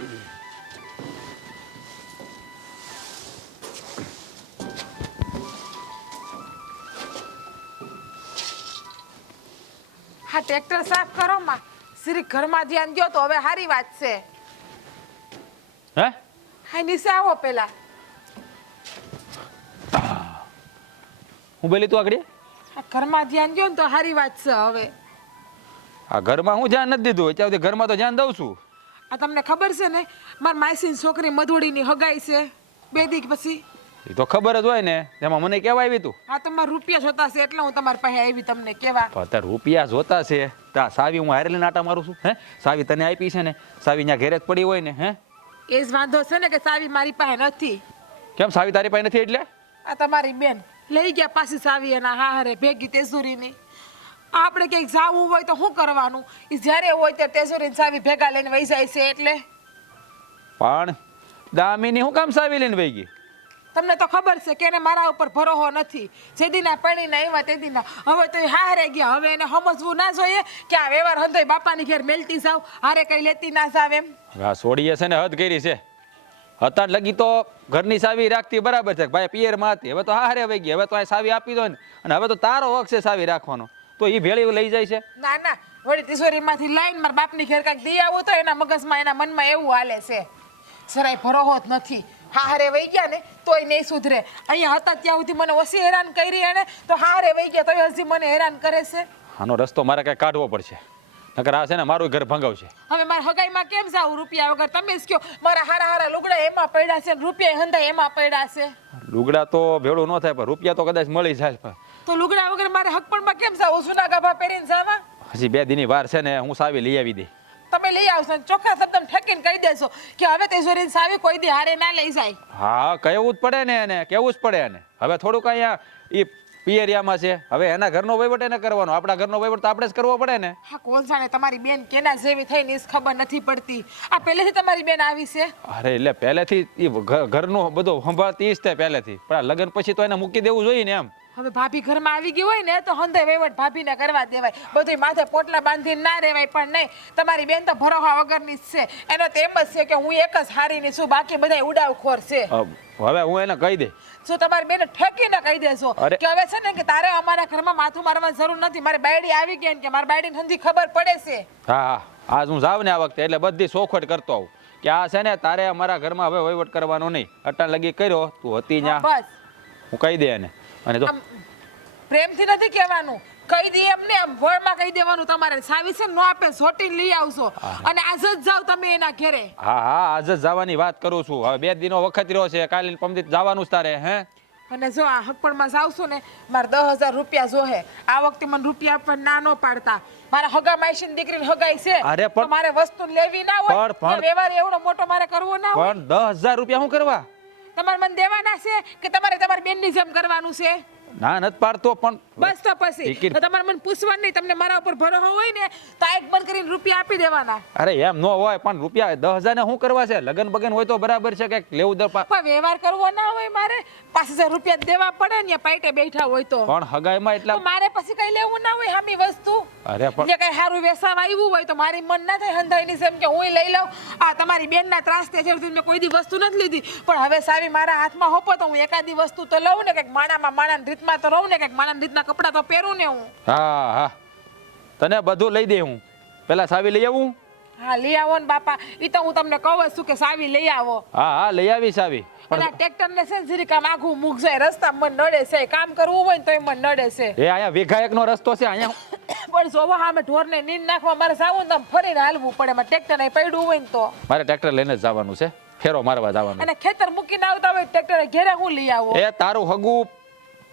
હા ટ્રેક્ટર સાફ કરો માં શ્રી ઘરમાં ધ્યાન દો તો હવે સારી વાત છે. હે હા નીચે આવો પેલા. હું બોલી તું આગળ? આ ઘરમાં ધ્યાન દો ને તો સારી વાત છે. હવે આ ઘરમાં હું ધ્યાન નથી દીધું, અત્યારે ઘરમાં તો ધ્યાન દઉં છું. આ તમને ખબર છે ને મારા માસીની છોકરી મધોડીની હગાઈ છે 2 દી પછી. એ તો ખબર જ હોય ને, એમાં મને કેવા આવી તું? હા તમારા રૂપિયા જોતા છે એટલે હું તમારી પાસે આવી તમને કેવા. તો અત્યારે રૂપિયા જોતા છે તા સાવી હું હારે લઈને આટા મારું છું? હે સાવી તને આપી છે ને? સાવી ત્યાં ઘેરે જ પડી હોય ને? હે એ જ વાંધો છે ને કે સાવી મારી પાસે નથી. કેમ સાવી તારી પાસે નથી એટલે? આ તમારી બેન લઈ ગયા પાછી સાવી એના હારે ભેગી તેજુરીની. આપણે ક્યાંક જાવું હોય તો શું કરવાનું? એ જ્યારે હોય ત્યારે તેજુરીની સાવી ભેગા લઈને વહી જાય છે. એટલે પણ દામીની હું કામ સાવી લઈને વહી ગઈ? તમને તો ખબર છે કે એને મારા ઉપર ભરોસો નથી. જેદીના પડીને આવ્યા તેદીના. હવે તો એ હારે ગયા. હવે એને સમજવું ના જોઈએ કે આ વ્યવહાર હંધોય બાપાની ઘેર મેલતી જાવ, હારે કઈ લેતી ના જાવ એમ. આ સોડીએ છે ને હદ કરી છે. અત્યાર લગી તો ઘરની સાવી રાખતી બરાબર છે, ભાઈ પિયરમાં હતી, હવે તો હારે વહી ગઈ. હવે તો આ સાવી આપી દો ને, અને હવે તો તારો હક છે સાવી રાખવાનો, તો એ ભેળી લઈ જાય છે. ના ના વળી તિજોરીમાંથી લઈને મારા બાપની ઘેર કાંઈક દઈ આવું તો એના મગજમાં એના મનમાં એવું હાલે છે જરાય ભરોસો જ નથી. હારે વહી ગયા ને તોય નહીં સુધરે. અહીંયા હતા ત્યાં સુધી મને ઓછી હેરાન કરી એને, તો હારે વહી ગયા તોય હજી મને હેરાન કરે છે. આનો રસ્તો મારે કઈ કાઢવો પડશે, નકર આ છે ને મારું ઘર ભંગાવશે. હવે મારા હગાઈમાં કેમ જાવ રૂપિયા વગર? તમે જ કહો. મારા હારા હારા લુગડા એમાં પડ્યા છે, રૂપિયા હંધા એમાં પડ્યા છે. લુગડા તો ભેળું ન થાય, પણ રૂપિયા તો કદાચ મળી જાય. તો લુગડા વગર મારે હકપણમાં કેમ જાવ? જૂના ગાભા પહેરીને જાવા? હજી 2 દીની વાર છે ને, હું સાવી લઈ આવી દઈ. તમે લઈ આવશો ને ચોખ્ખા શબ્દમાં ઠેકીને કહી દેશો કે હવે તેજોરીની સાવી કોઈ દી હારે ના લઈ જાય. હા કહેવું જ પડે ને એને, કહેવું જ પડે એને. હવે થોડુંક અહીંયા એ પિયરિયામાં છે, હવે એના ઘરનો વહીવટ એને કરવાનો, આપણા ઘરનો વહીવટ તો આપણે જ કરવો પડે ને. હા કોણ જાણે તમારી બેન કેના જેવી થઈને એ ખબર નથી પડતી. આ પહેલેથી તમારી બેન આવી છે? અરે એટલે પહેલેથી ઘરનું બધું સંભાળતી જ તે પહેલેથી, પણ આ લગ્ન પછી તો એને મૂકી દેવું જોઈએ ને એમ. હવે ભાભી ઘરમાં આવી ગઈ હોય ને તો હંધે વહીવટ ભાભીને કરવા દેવાય, બધું માથે પોટલા બાંધીને ના રહેવાય. પણ નહીં, તમારી બેન તો ભરોસા વગરની જ છે. એનો તો એમ જ છે કે હું એક જ હારીની છું, બાકી બધા ઉડાવખોર છે. હવે હું એને કહી દે. જો તમારી બેન ઠેકીને કહી દેશો કે હવે છે ને કે તારે અમારા ઘરમાં માથું મારવાની જરૂર નથી, મારી બાયડી આવી ગઈ ને કે મારી બાયડીને હંધી ખબર પડે છે. હા હા આજ હું જાવ ને આ વખતે એટલે બધી સોખવટ કરતો આવું કે આ છે ને તારે અમારા ઘરમાં હવે વહીવટ કરવાનો નહીં. અટાણ લગી કર્યો તું હતી ત્યાં, બસ હું કહી દે એને. અને જો પ્રેમથી નથી કહેવાનું, કહી દે એમને વળમાં કહી દેવાનું. તમારે સાવી છે નો આપે સોટી લઈ આવશો અને આજ જ જાવ તમે એના ઘરે. હા હા આજ જ જવાની વાત કરું છું. હવે 2 દીનો વખત રહ્યો છે, કાલે પમદી જવાનું જ તારે. હે અને જો આ હકપણમાં જાવશું ને મારે 10,000 રૂપિયા જોહે. આ વખતે મને રૂપિયા આપવા ના નો પાડતા. મારા હગા માઈશીની દીકરીને હગાઈ છે. અરે પણ મારે વસ્તુ લેવી ના હોય, વ્યવહાર એવડો મોટો મારે કરવો ના હોય. પણ 10,000 રૂપિયા શું કરવા? તમારે મને દેવાના છે કે તમારે તમારી બેનની જેમ કરવાનું છે? ના નથી પાડતો પણ બસ તો પછી તમારે મને પૂછવાનું નહીં. તમને મારા ઉપર ભરોસો હોય ને તો એક બંધ કરીને રૂપિયા આપી દેવાના. અરે એમ ન હોય, પણ રૂપિયા 10,000 ને શું કરવા છે? લગન બગન હોય તો બરાબર છે કે લેવું દર પણ વ્યવહાર કરવો ના હોય મારે 5,000 રૂપિયા દેવા પડે ને પાઈટે બેઠા હોય તો. પણ હગાઈમાં એટલા મારે પછી કઈ લેવું ના હોય હામી વસ્તુ. અરે પણ કઈ સારું વેસાવ આવ્યું હોય તો મારી મન ના થાય હંધાઈની જેમ કે હું લઈ લઉં. આ તમારી બેનના ત્રાસ તે જેવી મેં કોઈ દી વસ્તુ નથી લીધી, પણ હવે સાવી મારા હાથમાં હોપો તો હું એકાદી વસ્તુ તો લઉં ને, કંઈક માણામાં રીતમાં તો રહું ને, કંઈક માણાની રીતના કપડાં તો પહેરું ને હું. હા હા તને બધું લઈ દે હું. પેલા સાવી લઈ આવું? હા લઈ આવો ને બાપા, ઈ તો હું તમને કહું છું કે સાવી લઈ આવો. હા હા લઈ આવી સાવી. પણ આ ટ્રેક્ટર ને છે જરી કામ આઘું મૂક જાય, રસ્તા મને નડે છે. કામ કરવું હોય ને તોય મને નડે છે. એ અહીંયા વિઘાયક નો રસ્તો છે અહીંયા. પણ જોવો સામે ઢોરને નીંદ નાખવા મારે જાવું ને ફરીને હાલવું પડે. મારે ટ્રેક્ટર ને પડ્યું હોય ને તો મારે ટ્રેક્ટર લઈને જ જવાનું છે, ફેરો મારવા જવાનું. અને ખેતર મૂકીને આવતા હોય ટ્રેક્ટર ઘેરે હું લઈ આવો. એ તારું હગું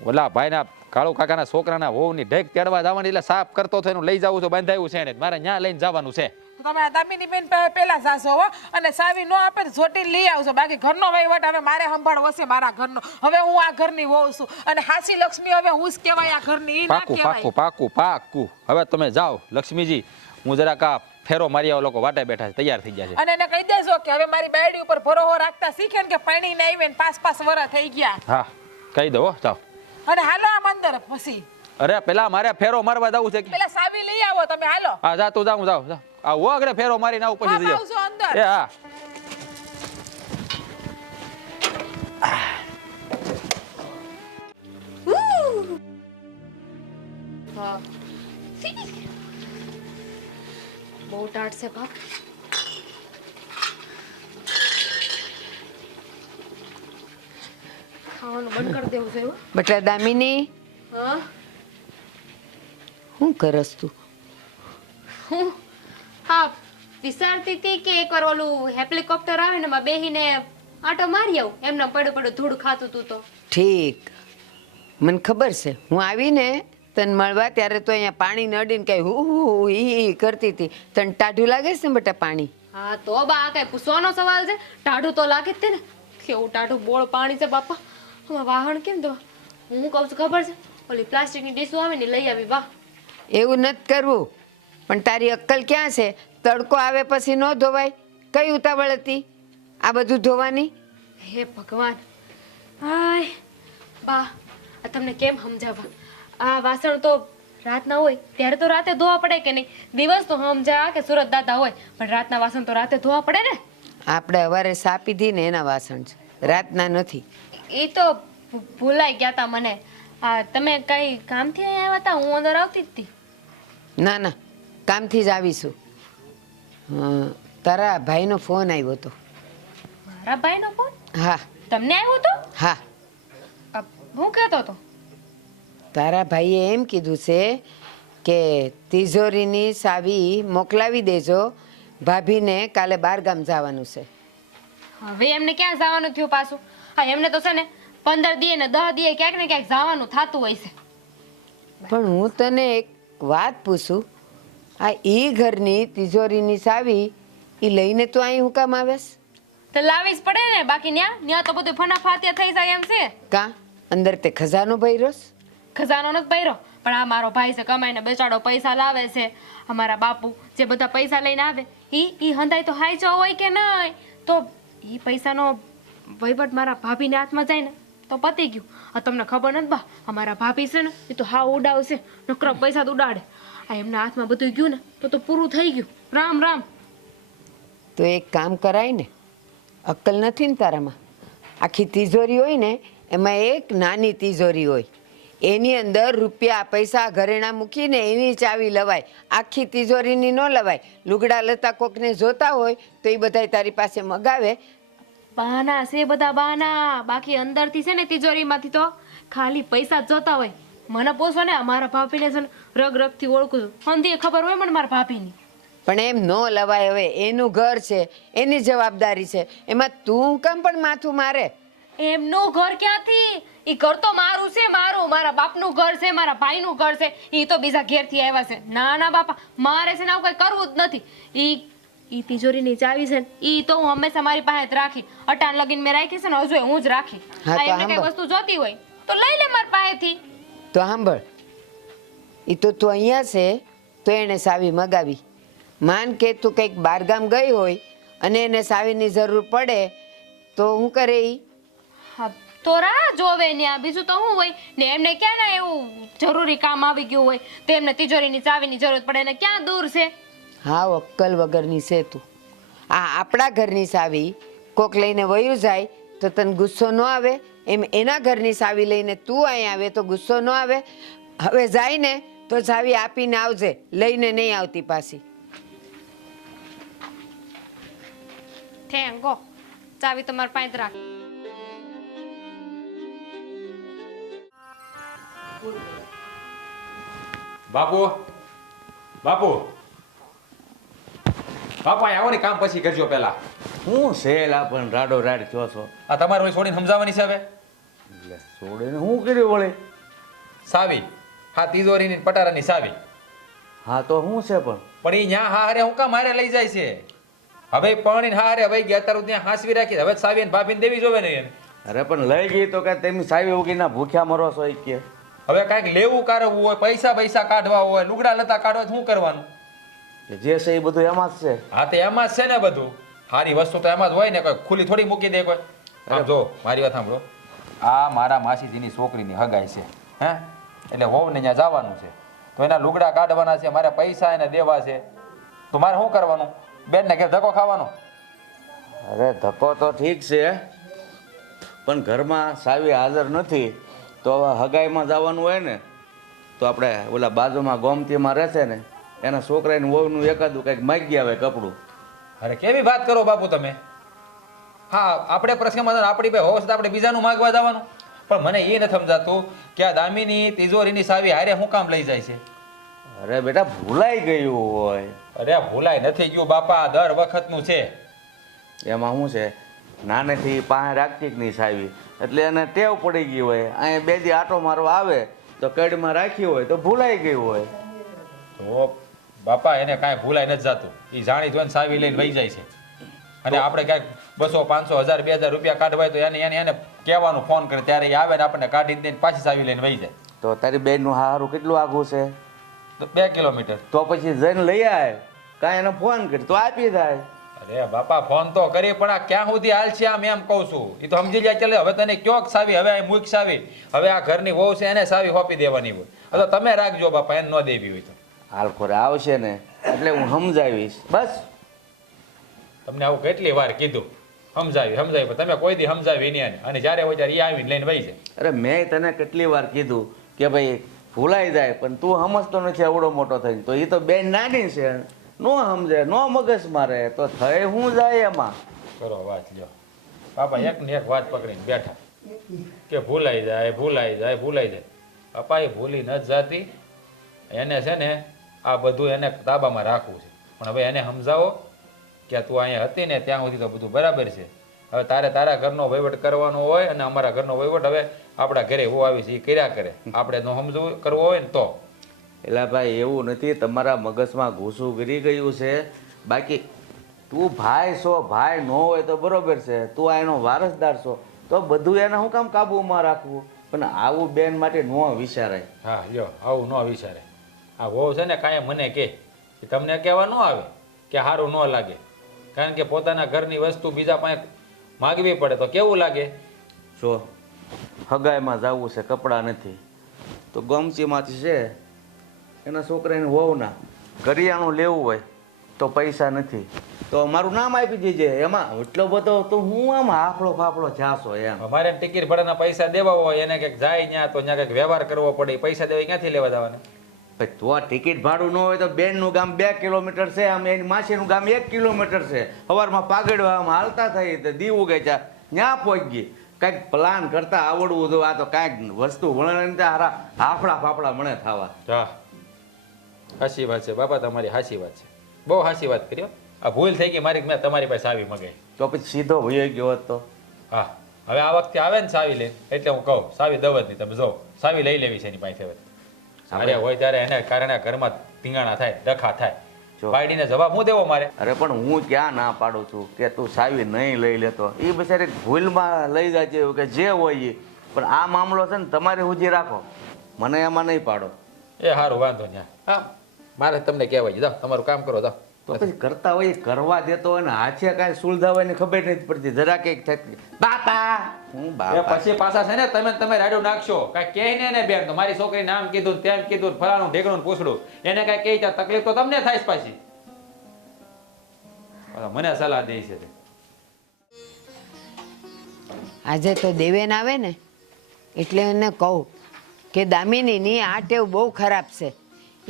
ઓલા ભાઈના કાળુ કાકાના છોકરાના વહુની ઢેક તેડવા જવાની, એટલે સાફ કરતો થઈને લઈ જવું તો બંધાયું છે ને મારે ત્યાં લઈને જવાનું છે. તમે આ દામીની બેન પેલા જાશો હો, અને સાવી નો આપે તો જોટી લઈ આવશો. બાકી ઘરનો વહીવટ હવે મારે સંભાળવો છે, મારા ઘરનો. હવે હું આ ઘરની વહુ છું અને હાસી લક્ષ્મી હવે હું જ કહેવાય આ ઘરની, ઈ ના કહેવાય. પાકું પાકું પાકું. હવે તમે જાઓ લક્ષ્મીજી, હું જરાક આ ફેરો મારી આવો. લોકો વાટે બેઠા છે, તૈયાર થઈ ગયા છે. અને એને કહી દેજો કે હવે મારી બાયડી ઉપર ભરોસો રાખતા શીખે ને કે પાણી ને આવીને 5-5 વર્ષ થઈ ગયા. હા કહી દો જાઓ. અને હાલો આમ અંદર પછી. અરે પેલા મારે ફેરો મારવા જવું છે. પેલા સાવી લઈ આવો તમે. હાલો હા જા તું જાઉં જાઉં. આવો આગળ ફેરો મારીને આવું પછી આવજો અંદર. એ હા હા બહુ ટાટ છે બાપ. ખાવાનું બંધ કરી દેવું છે એવું. બટા દામિની, હા શું કરસ તું? હું હા વિચારતી હતી કે એકવાર ઓલું હેલિકોપ્ટર આવે ને એમાં બેહીને આટો મારી આવું. એમને પડ્યું પડ્યું ધૂળ ખાતું તું તો. ઠીક, મને ખબર છે. હું આવીને તને મળવા ત્યારે તો અહીંયા પાણી નડીને કઈ હું ઈ કરતી હતી. તને ટાઢું લાગે છે ને બટા પાણી? હા તો બા આ કઈ પૂછવાનો સવાલ છે? ટાઢું તો લાગે જ તે ને. કેવું ટાઢું બોળ પાણી છે બાપા. હવે વાહણ કેમ દો? હું કહું છું ખબર છે, ઓલી પ્લાસ્ટિકની ડીશો આવે ને લઈ આવી બા. એવું નથી કરવું. પણ તારી અક્કલ ક્યાં છે? તડકો આવે પછી ન ધોવાય? કઈ ઉતાવળ હતી આ બધું ધોવાની? હે ભગવાન. હાય બા આ તમને કેમ સમજાવવા? આ વાસણ તો રાતના હોય ત્યારે તો રાતે ધોવા પડે કે નહીં? દિવસ તો સમજા કે સુરત દાદા હોય, પણ રાતના વાસણ તો રાતે ધોવા પડે ને. આપણે અવારે સા પીધી ને એના વાસણ છે, રાતના નથી. એ તો ભૂલાઈ ગયા તા મને. તમે કઈ કામથી અહીંયા આવ્યા હતા? હું અંદર આવતી જ હતી. ના ના, કામથી જ આવીશું. તારા ભાઈનો ફોન આવ્યો હતો. મારા ભાઈનો ફોન? હા તમને આવ્યો તો? હા, હું કહેતો હતો? તારા ભાઈએ એમ કીધું છે કે તિજોરીની ચાવી મોકલાવી દેજો, ભાભીને કાલે બારગામ જવાનું છે. હવે એમને ક્યાં જવાનું થયું પાછું? હા એમને તો છે ને 15 દીએ ને 10 દીએ ક્યાંક ને ક્યાંક જવાનું થતું હોય છે. પણ હું તને એક વાત પૂછું, આ ઈ ઘરની તિજોરીની ચાવી ઈ લઈને તું અહીં હું કામ આવેસ? તો લાવી જ પડે ને, બાકી ન્યા તો બધું ફનાફાતિયા થઈ જાય એમ છે. કાં અંદર તે ખજાનો ભર્યોસ? ખજાનો નથી ભર્યો, પણ આ મારો ભાઈ છે કમાઈને બેચાડો પૈસા લાવે છે. અમારા બાપુ જે બધા પૈસા લઈને આવે ઈ હંધાય તો હાઈચો હોય કે નહીં? તો ઈ પૈસાનો વહીવટ મારા ભાભીને હાથમાં જાય ને તો પતી ગયું. આ તમને ખબર નથી બા, અમારા ભાભી છે ને એ તો હાવ ઉડાવશે, નકરા પૈસા તો ઉડાડે. આ એમના હાથમાં બધું ગયું ને તો પૂરું થઈ ગયું. રામ રામ. તો એક કામ કરાય ને, અક્કલ નથી ને તારામાં? આખી તિજોરી હોય ને એમાં એક નાની તિજોરી હોય, એની અંદર રૂપિયા પૈસા ઘરેણા મૂકીને એની ચાવી લવાય. આખી તિજોરીની ન લવાય. લુગડા લતા કોકને જોતા હોય તો એ બધા તારી પાસે મગાવે. બહાના છે બધા બહાના, બાકી અંદરથી છે ને તિજોરીમાંથી તો ખાલી પૈસા જ જોતા હોય. મને પૂછો ને, અમારા ભાભીને છે ને રગ રગથી ઓળખું છું. હંધી ખબર હોય મને મારા ભાભીની. પણ એમ ન લવાય. હવે એનું ઘર છે, એની જવાબદારી છે, એમાં તું કેમ પણ માથું મારે? એમનું ઘર ક્યાંથી? ઈ ઘર તો મારું છે, મારું. મારા બાપનું ઘર છે, મારા ભાઈનું ઘર છે. ઈ તો બીજા ઘેરથી આવ્યા છે. ના ના બાપા, મારે છે ને આવું કઈ કરવું જ નથી. ઈ તિજોરીની ચાવી છે ને ઈ તો હું હંમેશા મારી પાસે જ રાખી. અટાણ લગીન મેં રાખી છે ને હજુ હું જ રાખી. હા, તો એમને કઈ સાંભળ. વસ્તુ જોતી હોય તો લઈ લે મારી પાસેથી. તો સાંભળ, એ તો તું અહીંયા છે તો એણે સાવી મગાવી. માન કે તું કંઈક બારગામ ગઈ હોય અને એને સાવીની જરૂર પડે તો હું કરે ઈ? હા તો રાહ જોવે ન્યા, બીજું તો શું હોય ને? એમને ક્યાં ના એવું જરૂરી કામ આવી ગયું હોય તો એમને તિજોરીની ચાવીની જરૂર પડે ને ક્યાં દૂર છે? હા, અક્કલ વગરની છે તું. આ આપણા ઘરની સાવી કોક લઈને વયું જાય તો તને ગુસ્સો ન આવે? એમ એના ઘરની સાવી લઈને તું અહીં આવે તો ગુસ્સો ન આવે? હવે જાય ને તો ચાવી આપીને આવજે, લઈને નહીં આવતી પાછી. થેન્ક ગો, ચાવી તો મારી પાસે જ રાખ. બાપુ બાપુ બાપુ અહીં આવો ને, કામ પછી કરજો પહેલા. હું સેલા પણ રાડો રાડ થયો છો. આ તમારે હોય છોડીને સમજાવવાની છે હવે. એટલે છોડીને હું કર્યું વળી? સાવી, હા તિજોરીની ને પટારાની સાવી. હા તો શું છે પણ? પણ ઈ ન્યા હારે હું કામ હારે લઈ જાય છે? હવે પરણીને હારે વહી ગયા, અત્યારે ત્યાં હાંસવી રાખી. હવે સાવી ને ભાભીને દેવી જોવે ને એને. અરે પણ લઈ ગઈ તો કે તેમ સાવી ઉગીના ભૂખ્યા મરો છો ઈ કે. હવે કાંઈક લેવું કાઢવું હોય, પૈસા કાઢવા હોય, લુગડા લતા કાઢવા હોય તો શું કરવાનું? જે છે એ બધું એમાં જ છે. હા તે એમાં જ છે ને બધું. સારી વસ્તુ તો એમાં જ હોય ને, કોઈ ખુલ્લી થોડી મૂકી દે કોઈ. આમ જો મારી વાત સાંભળો, આ મારા માસીજીની છોકરીની હગાઈ છે, હે એટલે હોવ ને ત્યાં જવાનું છે તો એના લુગડા કાઢવાના છે, મારે પૈસા એને દેવા છે, તો મારે શું કરવાનું? બેનને ઘેર ધક્કો ખાવાનો? અરે ધક્કો તો ઠીક છે, પણ ઘરમાં સાવી હાજર નથી તો હવે હગાઈમાં જવાનું હોય ને. તો આપણે ઓલા બાજુમાં ગોમતીમાં રહેશે ને એના છોકરાની વહુનું એકાદું કંઈક માગી આવે કપડું. અરે કેવી વાત કરો બાપુ તમે. હા આપણે પ્રશ્નમાં આપણી પાસે હોશ તો આપણે બીજાનું માગવા જવાનું. પણ મને એ નથી સમજાતું કે આ દામિની તિજોરીની સાવી હારે શું કામ લઈ જાય છે. અરે બેટા ભૂલાઈ ગયું હોય. અરે ભૂલાય નથી ગયું બાપા, દર વખતનું છે. એમાં શું છે, નાનેથી પાસે રાખતી જ નહીં સાવી, એટલે એને ટેવ પડી ગઈ હોય. અહીંયા બે દી આટો મારવા આવે તો કડમાં રાખી હોય તો ભૂલાઈ ગયું હોય. તો બાપા એને કાંઈ ભૂલાય નથી જાતું. એ જાણી જોઈને સાવી લઈને વહી જાય છે. અને આપણે કાંઈક 200 500 1000 2000 રૂપિયા કાઢવાય તો એને કહેવાનું ફોન કરે ત્યારે એ આવે ને આપણને કાઢી દઈને પાછી સાવી લઈને વહી જાય. તો તારી બેનનું હારું કેટલું આઘું છે? તો 2 કિલોમીટર. તો પછી જઈને લઈ આવે, કાંઈ એને ફોન કરી તો આપી થાય. અરે બાપા ફોન તો કરી પણ આ ક્યાં સુધી હાલ છે આમ એમ કહું છું. એ તો સમજી જાય ચાલે. હવે તને ક્યોક સાવી, હવે આ મૂક સાવી, હવે આ ઘરની વહુ છે એને સાવી હોપી દેવાની હોય. હવે તમે રાખજો બાપા, એને ન દેવી હોય તો. હાલ ખોરે આવશે ને એટલે હું સમજાવીશ. બસ તમને આવું કેટલી વાર કીધું, સમજાવી પણ તમે કોઈ દી સમજાવી નહીં એને. અને જ્યારે હોય ત્યારે એ આવીને લઈને વહી જાય. અરે મેં તને કેટલી વાર કીધું કે ભાઈ ભૂલાઈ જાય, પણ તું સમજતો નથી આવડો મોટો થઈને. તો એ તો બેન નાની છે, નો સમજે, નો મગજ મારે તો થઈ હું જાય એમાં. કરો વાત લ્યો બાપા, એક ને એક વાત પકડીને બેઠા કે ભૂલાઈ જાય. બાપા એ ભૂલી નથી જાતી. એને છે ને આ બધું એને તાબામાં રાખવું છે. પણ હવે એને સમજાવો કે તું અહીંયા હતી ને ત્યાં સુધી તો બધું બરાબર છે. હવે તારે તારા ઘરનો વહીવટ કરવાનો હોય અને અમારા ઘરનો વહીવટ હવે આપણા ઘરે હું આવી છે એ કર્યા કરે. આપણે નો સમજવું કરવો હોય ને તો. એટલે ભાઈ એવું નથી, તમારા મગજમાં ઘૂસું ગરી ગયું છે. બાકી તું ભાઈ છો, ભાઈ ન હોય તો બરોબર છે, તું આ એનો વારસદાર છો તો બધું એને શું કામ કાબુમાં રાખવું. પણ આવું બેન માટે ન વિચારાય. હા લ્યો, આવું ન વિચારે. આ વહુ છે ને કાંઈ મને કે તમને કહેવા ન આવે કે સારું ન લાગે. કારણ કે પોતાના ઘરની વસ્તુ બીજા પાસે માગવી પડે તો કેવું લાગે. જો હગાઈમાં જવું છે, કપડાં નથી તો ગમચીમાંથી છે એના છોકરાની વહુના કરિયાણું લેવું હોય તો પૈસા નથી તો મારું નામ આપી દેજે. એમાં એટલો બધો તો હું આમ હાફળો ફાફળો જાશો એમ. અમારે ટિકિટ ભાડાના પૈસા દેવા હોય, એને કંઈક જાય ત્યાં તો ત્યાં કંઈક વ્યવહાર કરવો પડે. પૈસા દેવા ક્યાંથી લેવા જવાના? ભાઈ તો ટિકિટ ભાડું ન હોય તો બેનનું ગામ 2 કિલોમીટર છે, આમ એની માસીનું ગામ 1 કિલોમીટર છે. સવારમાં પાગડવામાં હાલતા થઈ તો દીવું ગઈ ત્યાં પહોંચી ગઈ. કંઈક પ્લાન કરતા આવડવું તો આ તો કાંઈક વસ્તુ વળણ હારા હાફળા ફાફડા મને થવા. હા સાચી વાત છે બાપા, તમારી સાચી વાત છે, બહુ સાચી વાત કરી. આ ભૂલ થઈ ગઈ મારી, મેં તમારી પાસે સાવી મગાઈ. તો પછી સીધો વયો ગયો હોત તો. હા હવે આ વખતે આવે ને સાવી લઈને એટલે હું કહું સાવી દવ જ નહીં. તમે જો સાવી લઈ લેવી છે એની પાસે. અરે હોય ત્યારે એને કારણે ઘરમાં ધીંગાણા થાય, ડખા થાય. પાડીને જવાબ હું દેવો મારે? અરે પણ હું ક્યાં ના પાડું છું કે તું સાવી નહીં લઈ લેતો. એ બિચારી ભૂલમાં લઈ જાય છે કે જે હોય એ. પણ આ મામલો છે ને તમારે હુજી રાખો, મને એમાં નહીં પાડો. એ સારું વાંધો નહીં. હા મારે તમને કહેવાય જાઓ, તમારું કામ કરો જાઓ. તો પછી કરતા હોય કરવા દેતો હોય ને હાથે કાંઈ સુલધા હોય ને ખબર નથી પડતી. જરા કંઈક થતી બાપા હું એ બાપા પછી પાછા છે ને તમે રાડું નાખશો કાંઈ કહે ને બેન તો મારી છોકરી નામ કીધું તેમ કીધું ફલાણું ઢેકણું પૂછડું એને કાંઈ કહી ત્યાં તકલીફ તો તમને થાય પાછી. મને સલાહ દે છે. આજે તો દેવેન આવે ને એટલે એને કહું કે દામિનીની આ ટેવ બહુ ખરાબ છે.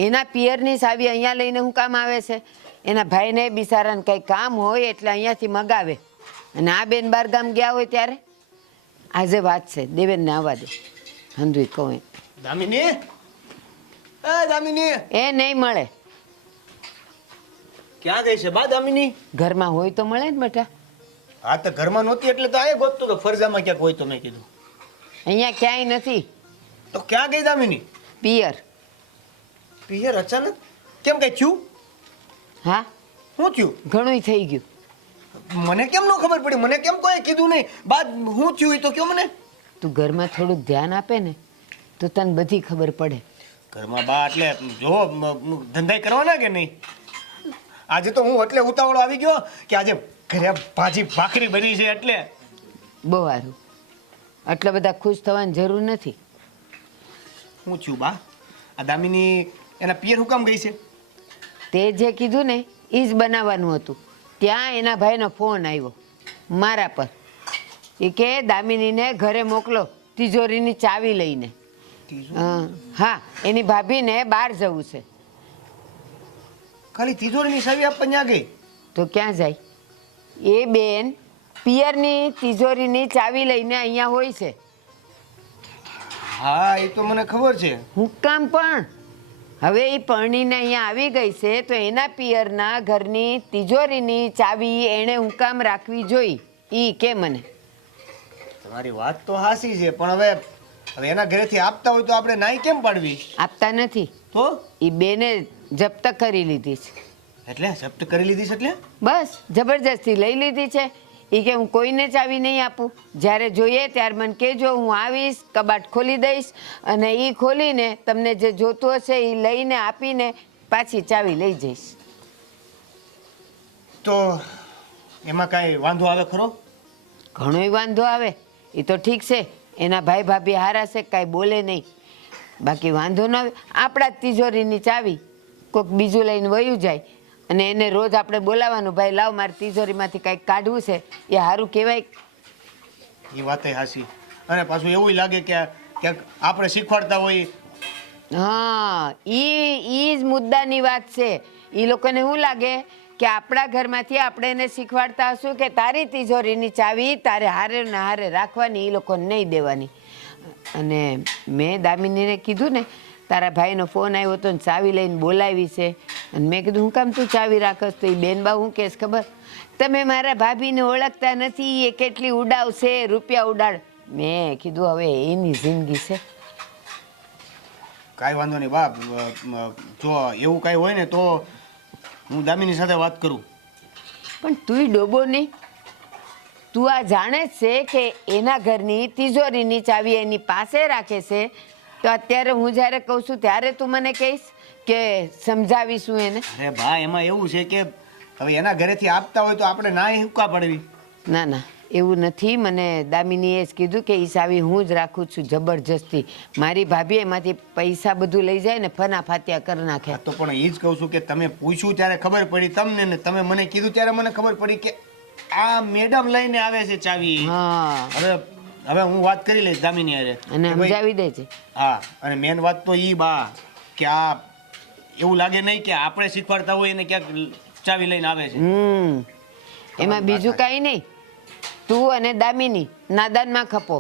એના પિયરની સાવી અહીંયા લઈને હું કામ આવે છે? એના ભાઈને બિચારાને કંઈ કામ હોય એટલે અહીંયાથી મગાવે. અને આ બેન બાર ગામ ગયા હોય ત્યારે આજે વાત છે દેવેનને આવવા દે. હંધુઈ કહું એમ. દામિની, એ દામિની, એ નહીં મળે. ક્યાં ગઈ છે બા દામિની? ઘરમાં હોય તો મળે ને બેટા. આ તો ઘરમાં નહોતી એટલે તો આ ગોતતો તો ફરજામાં ક્યાંક હોય તો મેં કીધું. અહીંયા ક્યાંય નથી. તો ક્યાં ગઈ દામિની? પિયર. પિયર અચાનક કેમ કઈ થયું? હા શું થયું? ઘણું થઈ ગયું. મને કેમ ન ખબર પડી? મને કેમ કોઈ કીધું નહીં? બા શું થયું એ તો કયો મને. તું ઘરમાં થોડુંક ધ્યાન આપે ને તો તને બધી ખબર પડે. ઘરમાં બા એટલે જો ધંધાઈ કરવાના કે નહીં? આજે તો હું એટલે ઉતાવળો આવી ગયો કે આજે ઘરે ભાજી ભાખરી બની છે એટલે. બહુ સારું. આટલા બધા ખુશ થવાની જરૂર નથી. શું થયું બા? આ દામિની એના પિયર હું કામ ગઈ છે? તે જે કીધું ને એ જ બનાવવાનું હતું. ત્યાં એના ભાઈનો ફોન આવ્યો મારા પર. એ કે દામિનીને ઘરે મોકલો તિજોરીની ચાવી લઈને. હા, એની ભાભીને બહાર જવું છે. ખાલી તિજોરીની ચાવી આપવા ત્યાં ગઈ. તો ક્યાં જાય? એ બેન પિયરની તિજોરીની ચાવી લઈને અહીંયા હોય છે. હા એ તો મને ખબર છે. હું કામ પણ હવે એ પરણીને અહીંયા આવી ગઈ છે તો એના પિયરના ઘરની તિજોરીની ચાવી એણે હું કામ રાખવી જોઈ ઈ કે મને. તમારી વાત તો હાસી છે પણ હવે એના ઘરેથી આપતા હોય તો આપણે નાઈ કેમ પાડવી? આપતા નથી તો એ બેને જપ્ત કરી લીધી છે. એટલે જપ્ત કરી લીધી છે એટલે? બસ જબરજસ્તી લઈ લીધી છે. એ કે હું કોઈને ચાવી નહીં આપું, જ્યારે જોઈએ ત્યારે મને કહેજો, હું આવીશ, કબાટ ખોલી દઈશ અને એ ખોલીને તમને જે જોતું હશે એ લઈને આપીને પાછી ચાવી લઈ જઈશ. તો એમાં કાંઈ વાંધો આવે ખરો? ઘણોય વાંધો આવે. એ તો ઠીક છે, એના ભાઈ ભાભી હારા છે, કાંઈ બોલે નહીં. બાકી વાંધો ન આવે. આપણા જ તિજોરીની ચાવી કોઈક બીજું લઈને વયું જાય અને એને રોજ આપણે બોલાવવાનું, ભાઈ લાવ મારી તિજોરીમાંથી કંઈક કાઢવું છે, એ સારું કહેવાય? એ વાતે હાસી. અને પાછું એવું લાગે કે ક્યાંક આપણે શીખવાડતા હોય. હા, ઈ જ મુદ્દાની વાત છે. એ લોકોને શું લાગે કે આપણા ઘરમાંથી આપણે એને શીખવાડતા હશું કે તારી તિજોરીની ચાવી તારે હારે ને હારે રાખવાની, એ લોકોને નહીં દેવાની. અને મેં દામિનીને કીધું ને તારા ભાઈનો ફોન આવ્યો હતો ને ચાવી લઈને બોલાવી છે, અને મેં કીધું હું કામ તું ચાવી રાખસ? તો એ બેનબા હું કહેશ ખબર? તમે મારા ભાભીને ઓળખતા નથી, એ કેટલી ઉડાવશે, રૂપિયા ઉડાડ. મેં કીધું હવે એની જિંદગી છે. કાંઈ વાંધો નહીં બાપ, જો એવું કાંઈ હોય ને તો હું દામિની સાથે વાત કરું. પણ તુંય ડોબો નહીં. તું આ જાણે જ છે કે એના ઘરની તિજોરીની ચાવી એની પાસે રાખે છે, તો અત્યારે હું જ્યારે કહું છું ત્યારે તું મને કહીશ કે સમજાવીશું એને? અરે બા, એમાં એવું છે કે હવે એના ઘરેથી આપતા હોય તો આપણે ના હુકા પડવી. ના ના, એવું નથી. મને દામિનીએ જ કીધું કે એ ચાવી હું જ રાખું છું જબરજસ્તી. મારી ભાભી એમાંથી પૈસા બધું લઈ જાય ને ફના ફાત્યા કરી નાખે. તો પણ એ જ કહું છું કે તમે પૂછ્યું ત્યારે ખબર પડી તમને, ને તમે મને કીધું ત્યારે મને ખબર પડી કે આ મેડમ લઈને આવે છે ચાવી. હા, હવે હું વાત કરી લઈશ દામિની હારે. અને સમજાવી દેજે. હા, અને મેન વાત તો ઈ બા કે આ એવું લાગે નહીં કે આપણે શીખવાડતા હોય એને ક્યાંક ચાવી લઈને આવે છે. એમાં બીજું કાંઈ નહીં. તું અને દામિની નાદાનમાં ખપો.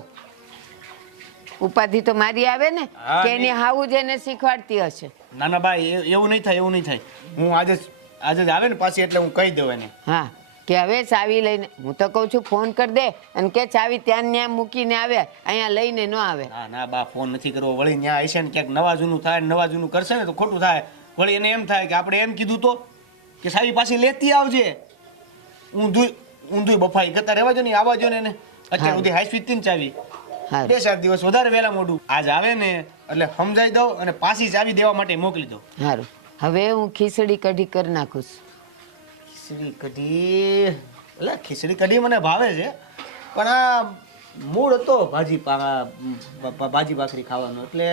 ઉપાધિ તો મારી આવે ને કે એની હાવું જ એને શીખવાડતી હશે. ના ના બા, એવું નહીં થાય, એવું નહીં થાય. હું આજે જ આવે ને પાછી એટલે હું કહી દઉં એને. હા, કે હવે ચાવી લઈને, હું તો કહું છું ફોન કરી દે અને કે ચાવી ત્યાં ત્યાં મૂકીને આવે, અહીંયા લઈને ન આવે. ના ના બા, ફોન નથી કરવો. વળી ત્યાં આવશે ને ક્યાંક નવા જૂનું થાય, નવા જૂનું કરશે ને તો ખોટું થાય. વળી એને એમ થાય કે આપણે એમ કીધું તો કે સાવી પાછી લેતી આવજે. ઊંધું બફાઈ કરતા રહેવા જો ને, આવવા જો ને એને. અત્યાર સુધી હાઈ સ્પીડ ચાવી 2-4 દિવસ વધારે વહેલા મોડું આજ આવે ને એટલે સમજાઈ દઉં અને પાછી ચાવી દેવા માટે મોકલી દઉં. સારું, હવે હું ખીચડી કઢી કરી નાખું છું. ખીચડી કઢી? એટલે ખીચડી કઢી મને ભાવે છે, પણ આ મૂળ હતો ભાજી ભાખરી ખાવાનો એટલે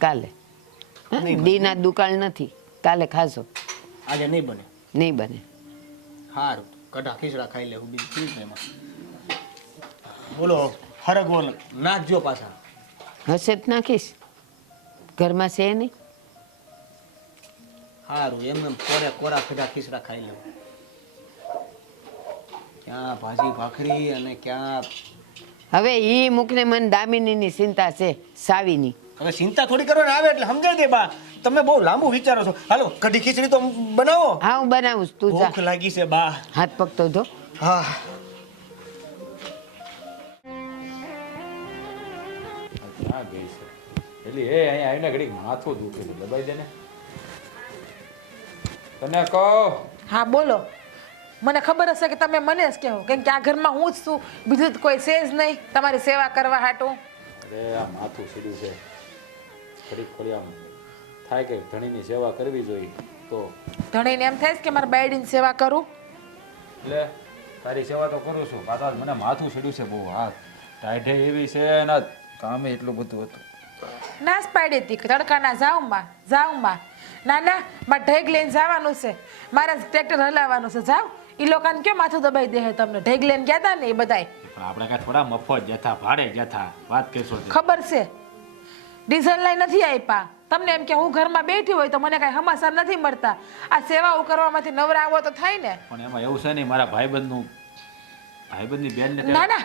કાલે દીના દુકાળ નથી, કાલે ખાશો. આજે નહીં બને. નહીં બને. સારું, કઢા ખીચડા ખાઈ લેવું, બીજું શું એમાં. બોલો, હરગવો નાખજો પાછા. હશે જ નાખીશ, ઘરમાં છે નહીં. સારું, એમને કોરા કઢા ખીચડા ખાઈ લેવું. ક્યાં ભાજી ભાખરી અને ક્યાં. હવે ઈ મૂકને મને દામિનીની ચિંતા છે, સાવીની. હવે ચિંતા થોડી કરવાની આવે એટલે સમજાય દે બા. તમે બહુ લાંબુ વિચારો છો. હાલો, કઢી ખીચડી તો બનાવો. હા, હું બનાવું છું, તું જા. ભૂખ લાગી છે બા. હાથ પગ તો ધો. હા. ક્યાં ગઈ છે? એટલે એ અહીંયા આવીને ઘડીક માથું દુખે છે, દબાઈ દે ને. તને કહો. હા બોલો. મને ખબર હશે કે તમે મને જ કહો, કેમ કે આ ઘરમાં હું જ છું, બીજું તો કોઈ છે જ નહીં તમારી સેવા કરવા હાટું. અરે આ માથું સીધું છે, ઘડીક ફરી આમ થાય કે ધણીની સેવા કરવી જોઈએ તો. ધણીને એમ થાય છે કે મારા બાયડીની સેવા કરું. એટલે તારી સેવા તો કરું છું, પાછા મને માથું સીડ્યું છે બહુ. હા, ટાઢે એવી છે ને કામે એટલું બધું હતું. નાશ પાડી હતી તડકાના જાઉં માં. ના ના, મારે ઢેગ લઈને જવાનું છે, મારે ટ્રેક્ટર હલાવવાનું છે. જાઓ, એ લોકોને કેમ માથું દબાઈ દે તમને? ઢેગ લઈને ગયા હતા ને એ બધાય. પણ આપણે કાંઈ થોડા મફત જથા ભાડે જથા વાત કરશો. ખબર છે, ડીઝલ લઈ નથી આપ્યા તમને એમ કે હું ઘરમાં બેઠી હોય તો મને કાંઈ સમાચાર નથી મળતા આ સેવાઓ કરવામાંથી નવરા આવો તો થાય ને પણ એમાં એવું છે નહીં, મારા ભાઈબંધની બેનને ના ના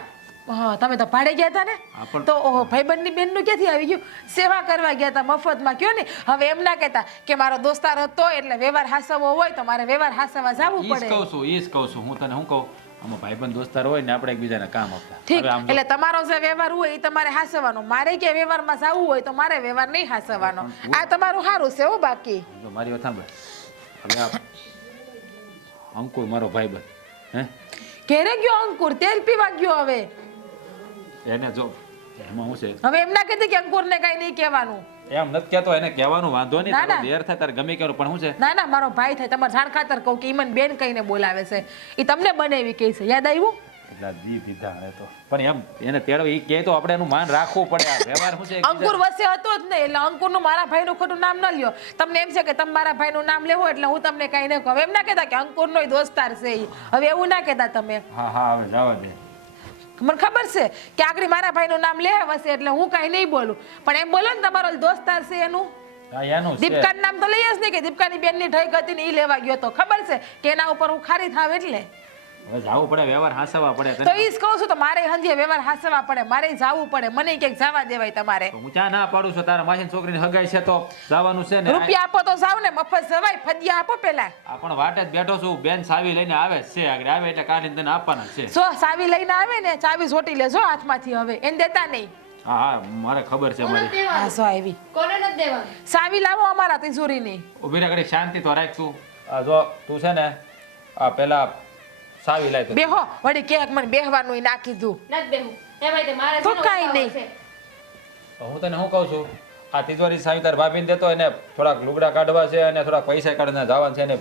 હા તમે તો ભાડે ગયા હતા ને હા, પણ- તો ઓહો ભાઈબંધની બેનનું ક્યાંથી આવી ગયું સેવા કરવા ગયા હતા મફતમાં કયો ને હવે એમ ના કહેતા કે મારો દોસ્તાર હતો એટલે વ્યવહાર હાસવો હોય તો મારે વ્યવહાર હાસવા જવું ઈ જ પડે કહું છું હું તને શું કહું, આમાં ભાઈબંધ દોસ્તાર હોય ને આપણે એકબીજાને કામ આપતા. ઠીક હવે આમ જો, એટલે તમારો જે વ્યવહાર હોય એ તમારે હાસવાનો મારે કે વ્યવહારમાં જવું હોય તો મારે વ્યવહાર નહીં હાસવાનો આ તમારું સારું છે હો બાકી જો મારી વાત સાંભળ, હવે આ અંકુર મારો ભાઈબંધ હે ઘેરે ગયો અંકુર તેલ પીવા ગયો હવે એને જો એમાં શું છે, હવે એમ ના કહેતી કે અંકુરને કઈ નહીં કહેવાનું એમ નથી કહેતો, એને કહેવાનું વાંધો નહીં, ના, તારો ના. દેર થાય તારે ગમે કહેવાનું, પણ શું છે ના ના મારો ભાઈ થાય તમારે જાણ ખાતર કહું કે ઈ મને બેન કહીને બોલાવે છે એ તમને બનાવી કહે છે યાદ આવ્યું એટલા દી દીધા હવે તો, પણ એમ એને તેડો એ કહે તો આપણે એનું માન રાખવું પડે. આ વ્યવહાર શું છે અંકુર વસે હતો જ નહીં એટલે અંકુરનું મારા ભાઈનું ખોટું નામ ન લ્યો તમને એમ છે કે તમે મારા ભાઈનું નામ લેવો એટલે હું તમને કઈ નહીં કહું હવે એમ ના કહેતા કે અંકુરનો દોસ્તાર છે ઈ. હવે એવું ના કહેતા તમે હા હા હવે જવા દે. મને ખબર છે કે આગળ મારા ભાઈનું નામ લે વસે એટલે હું કઈ નહીં બોલું પણ એમ બોલો ને તમારો દોસ્તાર છે એનું હા એનું છે. દીપકાનું નામ તો લઈએ જ નહીં કે દીપકાની બેનની ઠઈક હતી ને ઈ લેવા ગયો તો ખબર છે કે એના ઉપર હું ખારી થાવ એટલે હવે જાવું પડે, વ્યવહાર હાંસવા પડે. તો ઈ જ કહું છું તો મારે હંધીએ વ્યવહાર હાસવા પડે મારે જાવું પડે મને ક્યાંક જવા દેવાય તમારે તો હું ચા ના પાડું છું, તારા માસીની છોકરીને હગાઈ છે તો જવાનું છે ને. રૂપિયા આપો તો જાવ ને મફત જવાય ફદિયા આપો પેલા આ પણ વાટે જ બેઠો છું, બેન સાવી લઈને આવે જ છે, આગળ આવે એટલે કાઢીને તને આપવાના જ છે. જો સાવી લઈને આવે ને ચાવી સોટી લેજો હાથમાંથી હવે એને દેતા નહીં હા હા મારે ખબર છે કોને મારી. હા દેવાનું જો આવી કોને નથી દેવાનું સાવી લાવો અમારા તિજોરીની ઉભી રહે ઘડી શાંતિ તો રાખ તું. આ જો તું છે ને આ પેલા સાવી લાય તો. બેહો વળી કે મને બેહવાનું ઈ ના કીધું નથી બેહું એમાંય તે મારે તો છે ને કાંઈ ઉતાવળ નહીં. છે. તો હું તને શું કહું છું, આ તિજોરી સાવી તાર ભાભીને દેતો એને થોડાક લુગડા કાઢવા છે અને થોડાક પૈસા કાઢીને જવાનું છે ને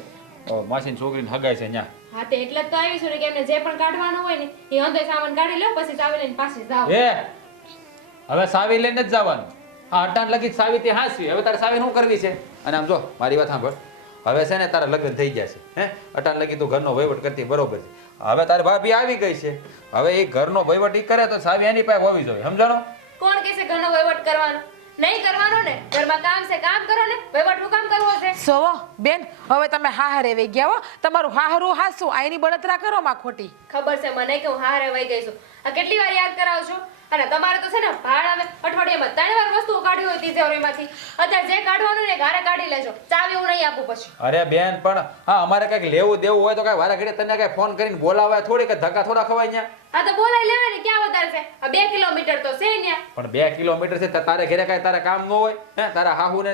માસીની છોકરીને હગાય છે ન્યા. હા તે એટલે જ તો આવી છું ને કે એમને જે પણ કાઢવાનું હોય ને એ અંદર સામાન કાઢી લો પછી ચાવી લઈને પાછી જાઓ એ હવે સાવી લઈને જ જવાનું. આ અટાણ લગી જ સાવી તે હાંસવી. હવે તારે સાવી શું કરવી છે? અને આમ જો મારી વાત સાંભળ, હવે છે ને તારા લગ્ન થઈ ગયા છે હે, અટાણ લગી તું ઘરનો વહીવટ કરતી બરોબર છે, હવે તારી ભાભી આવી ગઈ છે, હવે એ ઘરનો વહીવટ ઈ કરે તો સાવી એની પાસે હોવી જોઈએ, સમજાણો? કોણ કે છે ઘરનો વહીવટ કરવાનો નહીં કરવાનો ને ઘરમાં કામ છે કામ કરો ને વહીવટ શું કામ કરવો છે સોવો બેન હવે તમે હાહરે વઈ ગયા હો તમારું હાહરું હાસું આઈની બળતરા કરો માં ખોટી ખબર છે મને કે હું હારે વહી ગઈ છું આ કેટલી વાર યાદ કરાવું છું અને તમારે તો છે ને ભાડ આવે અઠવાડિયામાં 3 વાર વસ્તુઓ કાઢી હોય તિજોરીમાંથી અત્યારે જે કાઢવાનું ને ઘરે કાઢી લેજો ચાવી હું નહીં આપું પછી અરે બેન પણ હા અમારે કઈક લેવું દેવું હોય તો કઈ વારા ઘડીએ તને કઈ ફોન કરીને બોલાવાય થોડી, કે ધક્કા થોડા ખવાય ન્યા? હા તો બોલાઈ લેવાય ને ક્યાં વધારે છે આ 2 કિલોમીટર તો છે ન્યા પણ 2 કિલોમીટર છે તો તારે ઘરે કઈ તારે કામ ન હોય હે? તારા હાહુને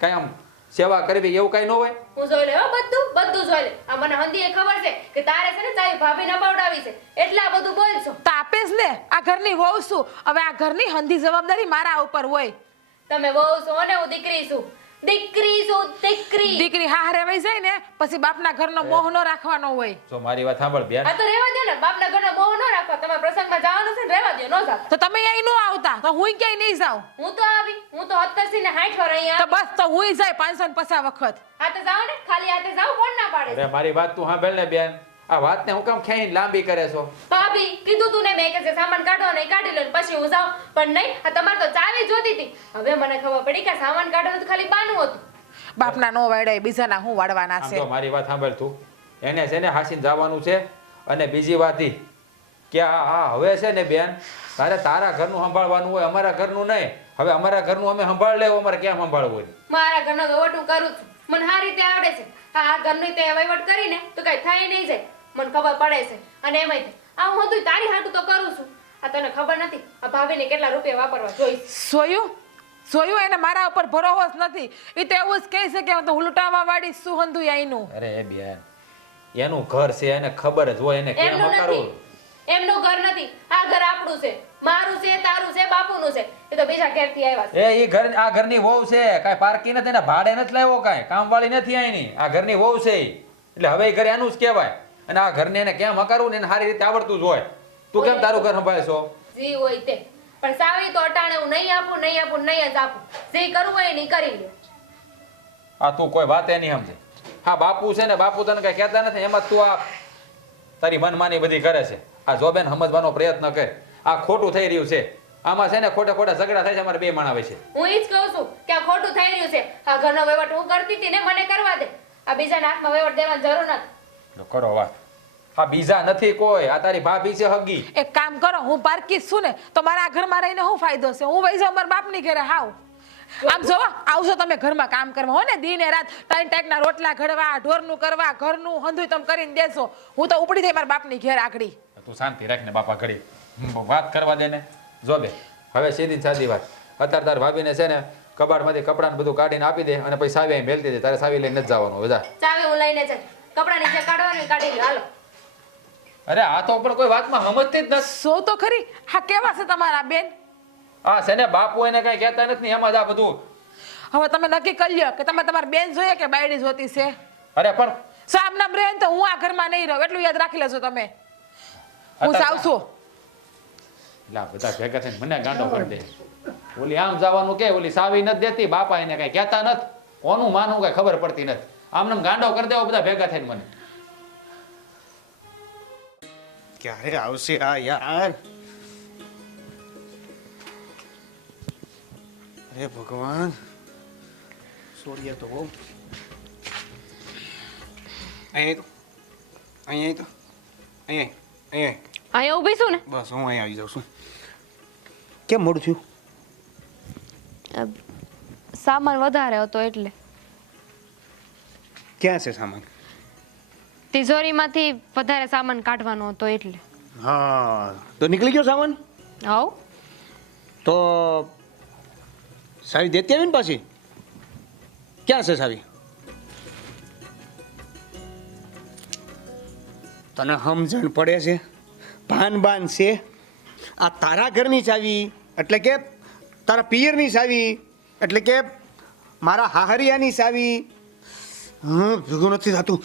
કઈ આમ સેવા કરવી એવું કઈ ન હોય? હું જોઈ લે હો બધું જોઈ લે આ મને હંદીએ ખબર છે કે તારે છે ને ચાવી ભાભી નપાવડાવી છે એટલે આ બધું બોલશો તો આપે જ ને આ ઘરની વહુ છું હવે આ ઘરની હંધી જવાબદારી મારા ઉપર હોય તમે વહુ છો ને હું દીકરી છું દીકરી હાહરે વઈ જાય ને પછી બાપના ઘરનો મોહ ન રાખવાનો હોય જો મારી વાત સાંભળ બેન, આ તો રહેવા દો ને બાપના ઘરનો મોહ ન રાખો તમે પ્રસંગમાં જવાનું છે ને રહેવા દો ન જાવ તો તમે અહીં ન આવતા તો હું ક્યાંય નહીં જાઉં હું તો 70 ને 60 વાર અહીંયા તો બસ તો હું જાય 550 વખત હાથે જાઓ ને ખાલી હાથે જાઓ કોણ ના પાડે છે? અરે મારી વાત તું સાંભળ ને બેન, આ વાતને હું કામ ખેંચીને લાંબી કરે છો? ભાભી કીધું તું ને મેં કે જે સામાન કાઢો ને કાઢી લો ને પછી હું જાઉં પણ નહીં આ તમારે તો ચાવી જોતી હતી હવે મને ખબર પડી કે સામાન કાઢવાનું તો ખાલી બાનું હતું બાપના નો વાડે બીજાના હું વાડવાના આમ છે તો મારી વાત સાંભળ તું, એને છે ને હાસીને જવાનું છે. અને બીજી વાત ઈ કે હા હવે છે ને બેન તારે તારા ઘરનું સંભાળવાનું હોય, અમારા ઘરનું નહીં. હવે અમારા ઘરનું અમે સંભાળ લેવું, અમારે ક્યાં સંભાળવું હોય? મારા ઘરનો વહીવટ હું કરું છું મને આ રીતે આવડે છે આ ઘરનો તે વહીવટ કરીને તો કઈ થઈ નહીં જાય મને ખબર પડે છે અને એમાંય આ હું હતું તારી હાટું તો કરું છું આ તને ખબર નથી આ ભાભીને કેટલા રૂપિયા વાપરવા જોઈશ સોયું એને મારા ઉપર ભરોસો જ નથી એ તો એવું જ કહે છે કે હું તો ઉલટાવા વાળી શું હંધું આઈનું અરે એ બેન એનું ઘર છે, એને ખબર જ હોય એને કેમ એમનું હકારવું. નથી એમનું ઘર નથી આ ઘર આપણું છે મારું છે તારું છે બાપુનું છે એ તો બીજા ઘેરથી આવ્યા છે એ ઈ ઘર આ ઘરની વહુ છે, કાંઈ પારકી નથી, એને ભાડે નથી લાવ્યો, કાંઈ કામવાળી નથી આઈની, આ ઘરની વહુ છે ઈ. એટલે હવે ઈ ઘરે એનું જ કહેવાય. અને આ ઘરને એને કેમ હકારવું ને એને સારી રીતે આવડતું જ હોય. તું કેમ તારું ઘર સંભાળશો? જી હોય તે પણ સાવી તો અટાણે હું નહીં આપું નહીં જ આપું જે કરવું હોય એની કરી લ્યો આ તું કોઈ વાતે નહીં સમજે. હા બાપુ છે ને, બાપુ તને કઈ કહેતા નથી, એમાં તું આ તારી મનમાની બધી કરે છે. આ જોબેન સમજવાનો પ્રયત્ન કર, આ ખોટું થઈ રહ્યું છે. આમાં છે ને ખોટા ખોટા ઝઘડા થાય છે અમારે બે માણા વચ્ચે. હું ઈ જ કહું છું કે આ ખોટું થઈ રહ્યું છે. આ ઘરનો વહીવટ હું કરતી હતી ને, મને કરવા દે. આ બીજાના હાથમાં વહીવટ દેવાની જરૂર નથી. તો કરો વાત. હા બીજા નથી કોઈ, આ તારી ભાભી છે હગી. એક કામ કરો, હું પારકી છું ને તો મારા ઘરમાં રહીને શું ફાયદો છે? હું વહી જાઉં મારા બાપની ઘરે. હાવ આમ જોવો, આવશો તમે ઘરમાં કામ કરવા હો ને, દીને રાત ટાઈમ ટાઈકના રોટલા ઘડવા, ઢોરનું કરવા, ઘરનું હંધુય તમે કરીને દેશો. હું તો ઉપડી થઈ મારા બાપની ઘેર આગળી. તું શાંતિ રાખને બાપા ઘડી વાત કરવા દે ને. જો બે હવે સીધી ને સાદી વાત. અત્યારે તાર ભાભીને છે ને કબાટમાંથી કપડાને બધું કાઢીને આપી દે અને પછી સાવી અહીં મેલતી દે. તારે સાવી લઈને નથી જવાનું. બધા ચાવી હું લઈને જઈશ. કપડાં નીચે કાઢવાનું કાઢી લ્યો, હાલો. અરે આ તો પણ કોઈ વાતમાં સમજતી જ નથી. સો તો ખરી. હા કેવા છે તમારા બેન? આ છે ને બાપુ એને કઈ કહેતા નથી એમાં જ આ બધું. હવે તમે નક્કી કરી લ્યો કે તમે તમારી બેન જોઈએ કે બાયડી જોતી છે. અરે પણ સામ નામ રહે ને તો હું આ ઘરમાં નહીં રહું, એટલું યાદ રાખી લેજો તમે. હું જાઉં છું. એટલે આ બધા ભેગા થઈને મને ગાંડો કરી દે. ઓલી આમ જવાનું કે ઓલી સાવી નથી દેતી, બાપા એને કઈ કહેતા નથી. કોનું માનવું કઈ ખબર પડતી નથી. આમ નામ ગાંડો કરી દેવો બધા ભેગા થઈને મને. ક્યારે આવશે આ યાર? અરે ભગવાન, સોડિયા તો બહુ. અહીંયા તો અહીંયા અહીંયા ઊભી છું ને. બસ હું અહીંયા આવી જાઉં છું. કેમ મોડું થયું? સામાન વધારે હતો એટલે. ક્યાં છે સામાન? તિજોરીમાંથી વધારે સામાન કાઢવાનો હતો એટલે. હા તો નીકળી ગયો સામાન? આવ. તો સાવી દેતી આવી ને પાછી? ક્યાં છે સાવી? તને સમજણ પડે છે? ભાન બાન છે? આ તારા ઘરની ચાવી એટલે કે તારા પિયરની ચાવી એટલે કે મારા હાહરિયાની ચાવી ભેગું નથી થતું.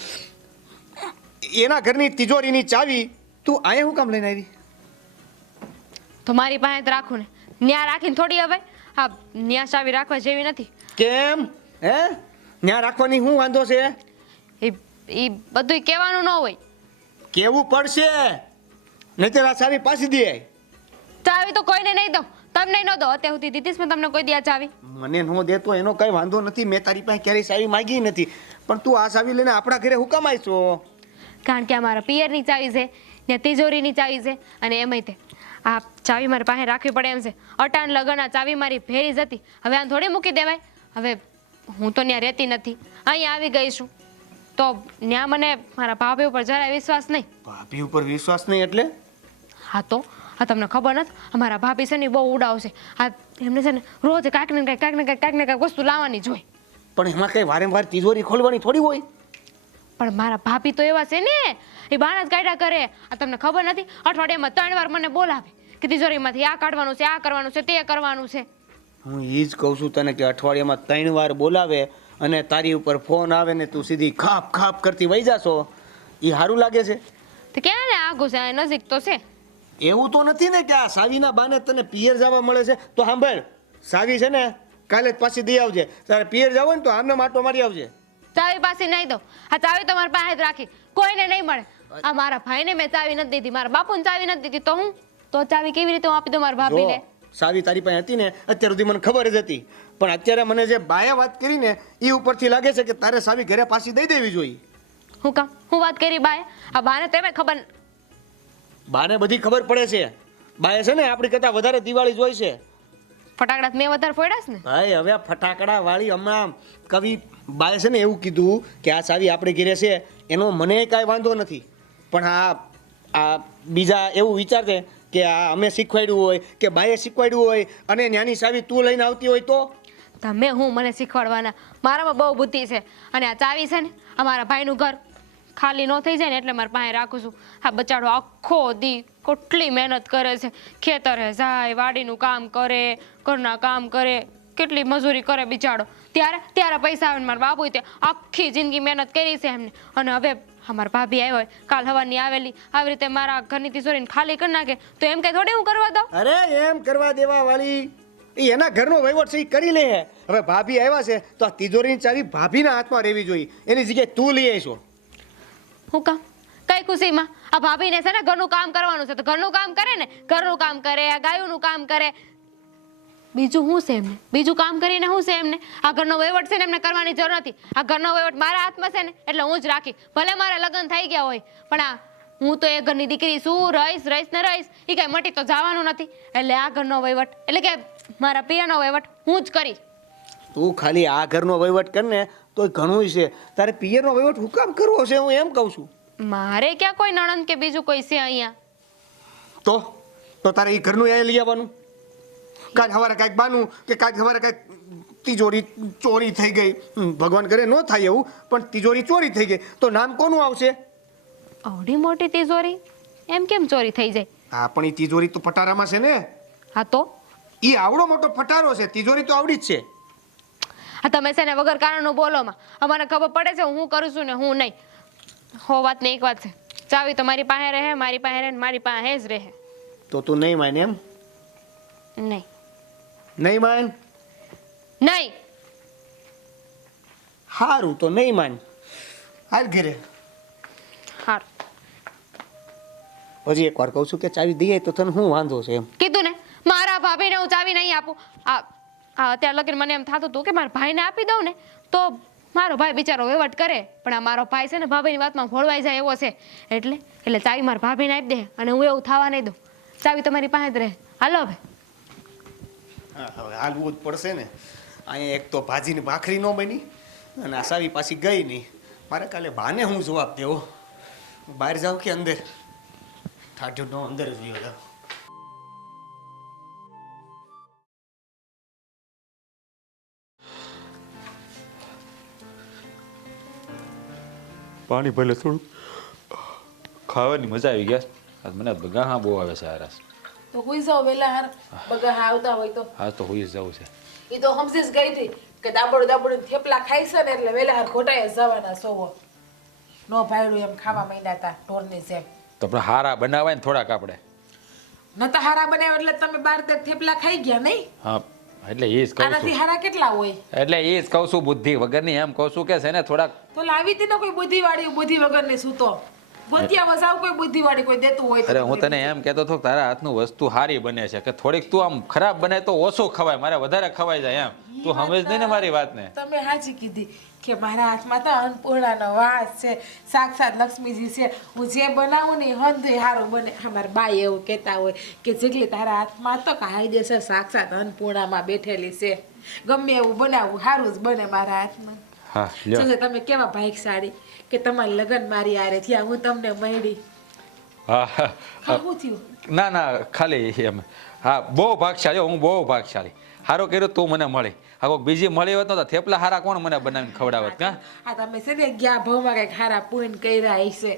એના ઘરની તિજોરીની ચાવી તું અહીંયા હું કામ લઈને આવી? તો મારી પાસે જ રાખું ને. ન્યા રાખીને થોડી હવે હા ન્યા ચાવી રાખવા જેવી નથી. કેમ હે? ત્યાં રાખવાની શું વાંધો છે? એ બધું કહેવાનું ન હોય. કેવું પડશે, નહીતર આ ચાવી પાછી દે. ચાવી તો કોઈને નહીં દઉં, તમને ન દો. અત્યાર સુધી દીધીશ મેં તમને કોઈ દી ચાવી? મને ન દેતો એનો કઈ વાંધો નથી. મેં તારી પાસે ક્યારેય ચાવી માંગી નથી, પણ તું આ ચાવી લઈને આપણા ઘરે હું કામ આવીશો? કારણ કે આ મારા પિયરની ચાવી છે ને તિજોરીની ચાવી છે, અને એમાંય તે આ ચાવી મારી પાસે રાખવી પડે એમ છે. અટાણ લગન આ ચાવી મારી ભેરી જ હતી, હવે આ થોડી મૂકી દેવાય. હવે હું તો ત્યાં રહેતી નથી, અહીંયા આવી ગઈ છું, તો ત્યાં મને મારા ભાભી ઉપર જરાય વિશ્વાસ નહીં. ભાભી ઉપર વિશ્વાસ નહીં એટલે? હા તો આ તમને ખબર નથી, અમારા ભાભી છે ને બહુ ઉડાવશે. આ એમને છે ને રોજ કાંઈક ને કાંઈક વસ્તુ લાવવાની જ હોય. પણ એમાં કઈ વારંવાર તિજોરી ખોલવાની થોડી હોય. પણ મારા ભાભી તો એવા છે ને, એ બાણા જ કાઢ્યા કરે. આ તમને ખબર નથી, અઠવાડિયામાં 3 વાર મને બોલાવે કે તિજોરીમાંથી આ કાઢવાનું છે, આ કરવાનું છે, તે કરવાનું છે. હું એ જ કહું છું તને કે અઠવાડિયામાં 3 વાર બોલાવે અને તારી ઉપર ફોન આવે ને તું સીધી ખાપ ખાપ કરતી વહી જાશો, એ સારું લાગે છે? તો ક્યાં ને આગું છે, આ નજીક તો છે. એવું તો નથી ને કે આ સાવીના બાને તને પિયર જવા મળે છે? તો સાંભળ, સાવી છે ને કાલે જ પાછી દઈ આવજે. તારે પિયર જવું ને તો આમને માટો મારી આવજે. ચાવી પાછી નહીં દો. આ ચાવી તો મારી પાસે જ રાખી, કોઈને નહીં મળે. આ મારા ભાઈને મેં ચાવી નથી દીધી, મારા બાપુને ચાવી નથી દીધી, તો હું તો ચાવી કેવી રીતે હું આપી દઉં મારા ભાભીને? જો સાવી તારી પાસે હતી ને અત્યાર સુધી મને ખબર જ હતી, પણ અત્યારે મને જે બાએ વાત કરી ને એ ઉપરથી લાગે છે કે તારે સાવી ઘરે પાછી દઈ દેવી જોઈએ. હું કામ હું વાત કરી બાએ? આ બાને તેમે ખબર. બાને બધી ખબર પડે છે. બાએ છે ને આપણી કરતા વધારે દિવાળી જોઈ છે. ફટાકડા મેં વધારે ફોડ્યા છે ને ભાઈ હવે આ ફટાકડા વાળી હમણાં કવિ બાએ છે ને એવું કીધું કે આ સાવી આપણે ઘરે છે એનો મને કાંઈ વાંધો નથી, પણ આ બીજા એવું વિચારશે કે આ અમે શીખવાડ્યું હોય કે બાએ શીખવાડ્યું હોય અને નાની સાવી તું લઈને આવતી હોય તો? તમે હું મને શીખવાડવાના? મારામાં બહુ બુદ્ધિ છે, અને આ ચાવી છે ને અમારા ભાઈનું ઘર ખાલી ન થઈ જાય ને એટલે મારા પાસે રાખું છું. આ બચાડો આખો દી કેટલી મહેનત કરે છે, ખેતરે જાય, વાડીનું કામ કરે, ઘરના કામ કરે, કેટલી મજૂરી કરે બિચારો. ત્યારે પૈસા આવે ને મારા બાપુ તે આખી જિંદગી મહેનત કરી છે એમને, અને હવે અમારા ભાભી આવ્યો હોય કાલ હવાની આવેલી આવી રીતે મારા ઘરની તિજોરીને ખાલી કરી નાખે તો એમ કઈ થોડી હું કરવા દઉં? અરે એમ કરવા દેવા વાળી એ એના ઘરનો વહીવટ છે એ કરી લે. હવે ભાભી આવ્યા છે તો આ તિજોરીની ચાવી ભાભીના હાથમાં રહેવી જોઈએ, એની જગ્યાએ તું લઈ આવીશો. હું કામ? કઈ ખુશીમાં? આ ભાભીને છે ને ઘરનું કામ કરવાનું છે તો ઘરનું કામ કરે ને, ઘરનું કામ કરે, આ ગાયોનું કામ કરે, બીજું શું છે એમને? બીજું કામ કરીને શું છે એમને? આ ઘરનો વહીવટ છે ને એમને કરવાની જરૂર નથી. આ ઘરનો વહીવટ મારા હાથમાં છે ને એટલે હું જ રાખી. ભલે મારા લગ્ન થઈ ગયા હોય પણ આ હું તો એ ઘરની દીકરી છું. રહીશ ને રહીશ. એ કાંઈ મટી તો જવાનું નથી. એટલે આ ઘરનો વહીવટ એટલે કે મારા પિયરનો વહીવટ હું જ કરીશ. તું ખાલી આ ઘરનો વહીવટ કર ને તો ઘણું છે. તારે પિયરનો વહીવટ હું કામ કરવો છે હું એમ કહું છું. મારે ક્યાં કોઈ નણંદ કે બીજું કોઈ છે અહીંયા? તો તારે એ ઘરનું એ લઈ આવવાનું. કાંઈ સવારે કાંઈક બાનું કે કાંઈક સવારે કાંઈક તિજોરી ચોરી થઈ ગઈ, ભગવાન કરે ન થાય એવું, પણ તિજોરી ચોરી થઈ ગઈ તો નામ કોનું આવશે? આવડી મોટી તિજોરી એમ કેમ ચોરી થઈ જાય? હા પણ એ તિજોરી તો પટારામાં છે ને. હા તો એ આવડો મોટો પટારો છે, તિજોરી તો આવડી જ છે. હા તમે છે ને વગર કારણનું બોલોમાં. અમારે ખબર પડે છે હું કરું છું ને હું નહીં. હો વાત ને એક વાત છે, ચાવી તો મારી પાસે રહે, મારી પાસે રહે, મારી પાસે જ રહે. તો તું નહીં માને એમ? નહીં નહીં માન? નહીં. સારું તો નહીં માન. હાલ ઘરે. હાર હજી એક વાર કહું છું કે ચાવી દઈએ તો તને શું વાંધો છે એમ? કીધું ને મારા ભાભીને હું ચાવી નહીં આપું. અત્યારે લગીને મને એમ થતું હતું કે મારા ભાઈને આપી દઉં ને તો મારો ભાઈ બિચારો વહીવટ કરે, પણ આ મારો ભાઈ છે ને ભાભીની વાતમાં ભોળવાઈ જાય એવો છે. એટલે ચાવી મારા ભાભીને આપી દે અને હું એવું થવા નહીં દઉં. ચાવી તમારી પાસે જ રહે. હાલો હવે. હા હવે હાલવું જ પડશે ને. અહીંયા એક તો ભાજીની ભાખરી ન બની અને આ સાવી પાછી ગઈ નહીં. મારે કાલે બાને હું જવાબ દેવો? બહાર જાઉં કે અંદર? ઠાઠું અંદર જ ગયો જાઉં. પાણી ભલે થોડું. ખાવાની મજા આવી ગયા. આજ મને બગા બહુ આવે છે આરાસ. તો હુઈ જાવ વેલા હાર બગા આવતા હોય તો. હા તો હુઈ જવું છે. એ તો સમજી જ ગઈ હતી કે દાબડું થેપલા ખાઈ છે ને એટલે વેલા હાર ખોટાએ જવાના સોવો. નો ભાઈડું એમ ખાવા માંડ્યા હતા ઢોરની જેમ. તો આપણે હારા બનાવાય ને થોડાક આપણે. નતા હારા બનાવ્યા એટલે તમે 12 થેપલા ખાઈ ગયા નહીં? હા એટલે એ જ કહું આનાથી છું. હારા કેટલા હોય? એટલે એ જ કહું છું બુદ્ધિ વગરની એમ કહું છું કે છે ને થોડાક. તો લાવી હતી ને કોઈ બુદ્ધિ વગરની સૂતો. ગોતિયા વસાવ કોઈ બુદ્ધિવાળી કોઈ દેતું હોય તો. અરે હું તને એમ કહેતો હતો કે તારા હાથનું વસ્તુ સારી બને છે કે થોડીક તું આમ ખરાબ બને તો ઓછું ખવાય, મારે વધારે ખવાઈ જાય એમ. તું સમજ નહીં ને મારી વાતને. તમે સાચી કીધી કે મારા હાથમાં તો અન્નપૂર્ણાનો વાસ છે, સાક્ષાત લક્ષ્મીજી છે. હું જે બનાવું ને હંધુય સારું બને. અમારા બાઈ એવું કહેતા હોય કે જેટલી તારા હાથમાં તો કાયદેસર સાક્ષાત અન્નપૂર્ણામાં બેઠેલી છે. ગમે એવું બનાવું સારું જ બને મારા હાથમાં. હા લ્યો. જોજો તમે કેવા ભાગ્યશાળી કે તમારા લગ્ન મારી આરે થયા, હું તમને મળી. હા હા શું થયું? ના ના ખાલી એમ. હા બહુ ભાગશાળી, હું બહુ ભાગશાળી. સારું કર્યું તું મને મળી. આ કોઈક બીજી મળી હોત તો થેપલા હારા કોણ મને બનાવીને ખવડાવત? કા આ તમે છે ને ગયા ભાવમાં કઈક હારા પૂન કર્યા હશે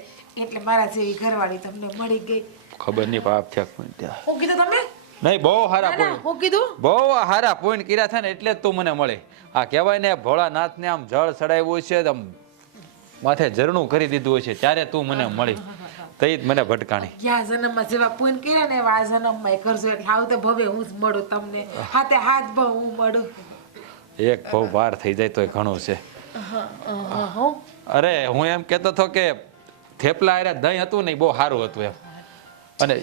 એટલે મારા જેવી ઘરવાળી તમને મળી ગઈ. ખબર નહીં પાપ થયા કોઈ ત્યાં. હું કીધું તમે? નહીં બહુ હારા ના, ના, પોઈન્ટ, હું કીધું બહુ હારા પોઈન્ટ કર્યા છે ને એટલે જ તું મને મળી. આ કહેવાય ને ભોળાનાથને આમ જળ ચડાવ્યું છે, આમ માથે ઝરણું કરી દીધું હોય છે ત્યારે તું મને મળી. તઈ જ મને ભટકાણી. ગયા જન્મમાં જેવા પૂન કર્યા ને એવા આ જન્મમાં કરજો એટલે આવતે ભવે હું જ મળું તમને. હાથે હાથ ભાવ હું મળું. એક બહુ વાર થઈ જાય તોય ઘણું છે. હું અરે હું એમ કહેતો હતો કે થેપલા અરે દહીં હતું ને બહુ સારું હતું એમ. અને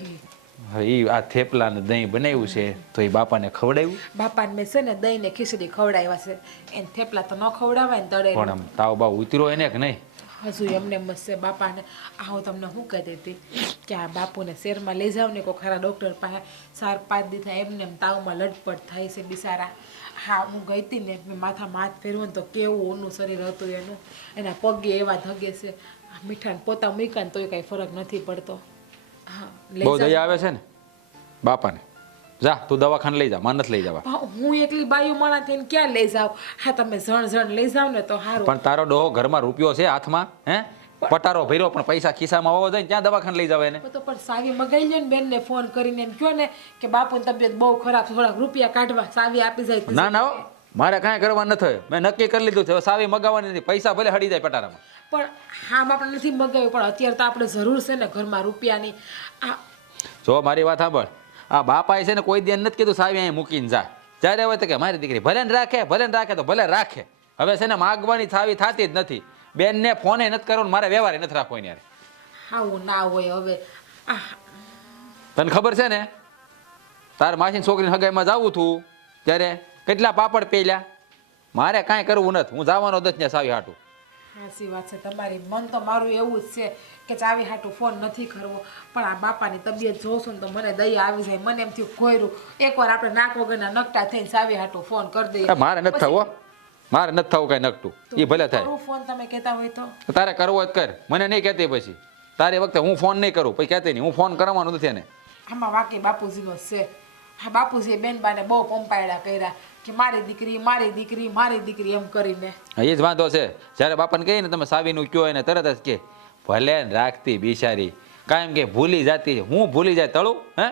એ આ થેપલા ને દહીં બનાવ્યું છે તો એ બાપાને ખવડાવ્યું. બાપાને મેં છે ને દહીં ને ખીચડી ખવડાવ્યા છે. એને થેપલા તો ન ખવડાવાય ને તળે. પણ આમ તાવ બાવ ઉતર્યો એને કે નહીં? હજુ એમને મસ્ત છે બાપાને. આ હું તમને શું કહેતી હતી કે આ બાપુને શહેરમાં લઈ જાવ ને કોઈ ખરા ડૉક્ટર પાસે 4-5 દી થાય એમને એમ તાવમાં લટપટ થાય છે બિચારા. હા હું ગઈ હતી ને મેં માથામાં હાથ ફેરવું ને તો કેવું ઊનું શરીર હતું એનું. એના પગે એવા ધગે છે. મીઠાને પોતા મૂક્યા ને તોય કાંઈ ફરક નથી પડતો. હા બહુ દયા આવે છે ને બાપાને. જા તું દવાખાને લઈ જા, માનસ લઈ જવા. હું એકલી બાયું માણા થઈને ક્યાં લઈ જાવ? હા તમે જણ લઈ જાવ ને તો સારું. પણ તારો ડોહો ઘરમાં રૂપિયો છે હાથમાં, હે પટારો ભર્યો પણ પૈસા ખિસ્સામાં હોવો જોઈએ, ત્યાં દવાખાને લઈ જાવ એને. તો પણ સાવી મગાઈ લ્યો ને બેનને ફોન કરીને એમ કહો ને કે બાપુની તબિયત બહુ ખરાબ, થોડાક રૂપિયા કાઢવા સાવી આપી જાય. ના ના હો, મારે કાંઈ કરવા ન થયું. મેં નક્કી કરી લીધું છે હવે સાવી મગાવવાની નથી. પૈસા ભલે હડી જાય પટારામાં. પણ હામ આપણે નથી મગાવ્યું પણ અત્યારે તો આપણે જરૂર છે ને ઘરમાં રૂપિયાની. આ જો મારી વાત સાંભળ, આ બાપાએ છે ને કોઈ દી નથી કીધું સાવી અહીં મૂકીને જા. જ્યારે હોય તો કે મારી દીકરી ભલે ને રાખે તો ભલે રાખે. હવે છે ને માગવાની સાવી થતી જ નથી. બેનને ફોને નથી કરવો ને મારે વ્યવહારે નથી રાખવો એને યાર. આવું ના હોય હવે. તને ખબર છે ને તાર માસીની છોકરીની હગાઈમાં જાવું તું ત્યારે કેટલા પાપડ પેલ્યા. મારે કાંઈ કરવું નથી, હું જવાનો જ નથી ત્યાં સાવી હાટું. સાચી વાત છે તમારી. મન તો મારું એવું જ છે કે ચાવી હાટું ફોન નથી કરવો, પણ આ બાપાની તબિયત જોશું ને તો મને દયા આવી જાય. મને એમ થયું કોયરું એકવાર આપણે નાક વગરના નકટા થઈને ચાવી હાટું ફોન કરી દઈએ. મારે નથી થવું હો. મારે નથી થવું કાંઈ નકટું, એ ભલે થાય. કરું ફોન તમે કહેતા હોય તો. તારે કરવો હોય તો કર, મને નહીં કહેતી પછી. તારી વખતે હું ફોન નહીં કરું, પછી કહેતી નહીં. હું ફોન કરવાનો નથી એને. આમાં વાકઈ બાપુજીનો છે. હા, બાપુજીએ બેનબાને બહુ પંપાયડા કર્યા કે મારી દીકરી મારી દીકરી મારી દીકરી એમ કરીને. હા, એ જ વાંધો છે. જ્યારે બાપાને કહીએ ને તમે સાવીનું કયો એને તરત જ કે ભલે ને રાખતી બિચારી, કાયમ કે ભૂલી જાતી. હું ભૂલી જાય તળું હે?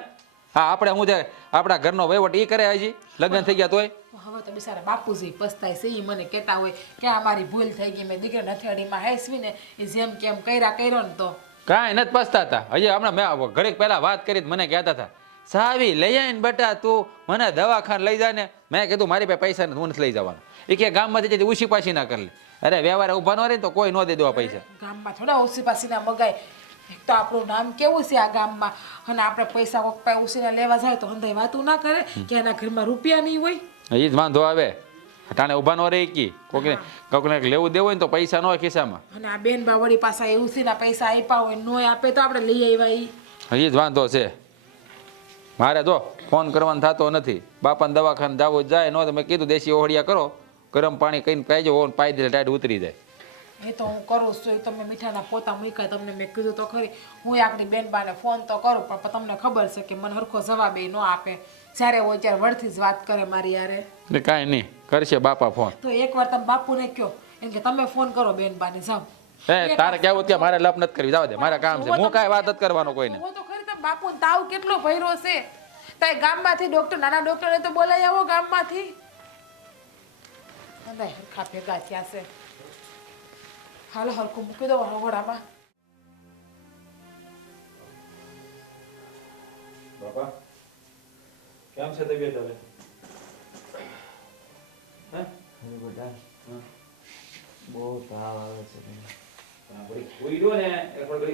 હા, આપણે હું છે આપણા ઘરનો વહીવટ એ કરે હજી લગ્ન થઈ ગયા તોય. હવે તો બિચારા બાપુજી પસ્તાય છે. એ મને કહેતા હોય કે આ મારી ભૂલ થઈ ગઈ, મેં દીકરી નથેડીમાં હેસવીને એ જેમ કેમ કર્યો ને તો કાંઈ નથી પસ્તાતા. હજી હમણાં મેં ઘડીક પહેલા વાત કરી મને કહેતા હતા સાવી લઈ આવીને બેટા તું મને દવાખાને લઈ જા ને. મેં કીધું મારી પાસે પૈસા નથી, હું નથી લઈ જવાનું. એ કે ગામમાંથી જતી ઉછી પાછી ના કરી લે. અરે વ્યવહાર ઊભા ન રહે તો કોઈ ન દે દેવા પૈસા. ગામમાં થોડા ઓછી પાસીના મગાય. એક તો આપણું નામ કેવું છે આ ગામમાં, અને આપણે પૈસા કોક પાસે ઉછીના લેવા જાય તો હંધાઈ વાતું ના કરે કે એના ઘરમાં રૂપિયા નહીં હોય. એ જ વાંધો આવે. ટાણે ઊભા ન રહે કી કોકને લેવું દેવું હોય ને તો પૈસા ન હોય ખિસ્સામાં. અને આ બેન બા વળી પાછા એ ઉછીના પૈસા આપ્યા હોય નો આપે તો આપણે લઈ આવ્યા. એ જ વાંધો છે. મારે જો ફોન કરવાનો થતો નથી. બાપાને દવાખાને જવું જાય ન તો મેં કીધું દેશી ઓહળિયા કરો, ગરમ પાણી કહીને પાઈજો ઓન પાઈ દે ટાઈટ ઉતરી જાય. એ તો હું કરું છું. તમે મીઠાના પોતા મૂક્યા તમને મેં કીધું તો ખરી. હું આપણી બેન બાને ફોન તો કરું પણ તમને ખબર છે કે મને હરખો જવાબ એ ન આપે. જ્યારે હોય ત્યારે વળથી જ વાત કરે મારી યારે. એટલે કાંઈ નહીં કરશે બાપા ફોન. તો એકવાર તમે બાપુને કહો એમ કે તમે ફોન કરો બેન બાને જાઓ. તારે કેવું ત્યાં મારે લપ નથી કરવી, જવા દે મારા કામ છે. હું કાંઈ વાત નથી કરવાનો કોઈને. તો ખરી તમે બાપુ તાવ કેટલો ભર્યો છે. તાય ગામમાંથી ડોક્ટર નાના ડોક્ટરને તો બોલાવી આવો ગામમાંથી. અંદાય હરખા ભેગા થયા છે. હાલો હરખું મૂકી દો રગોડામાં. બાપા કેમ છે તબિયત હવે? બધા બહુ તાવ આવે છે.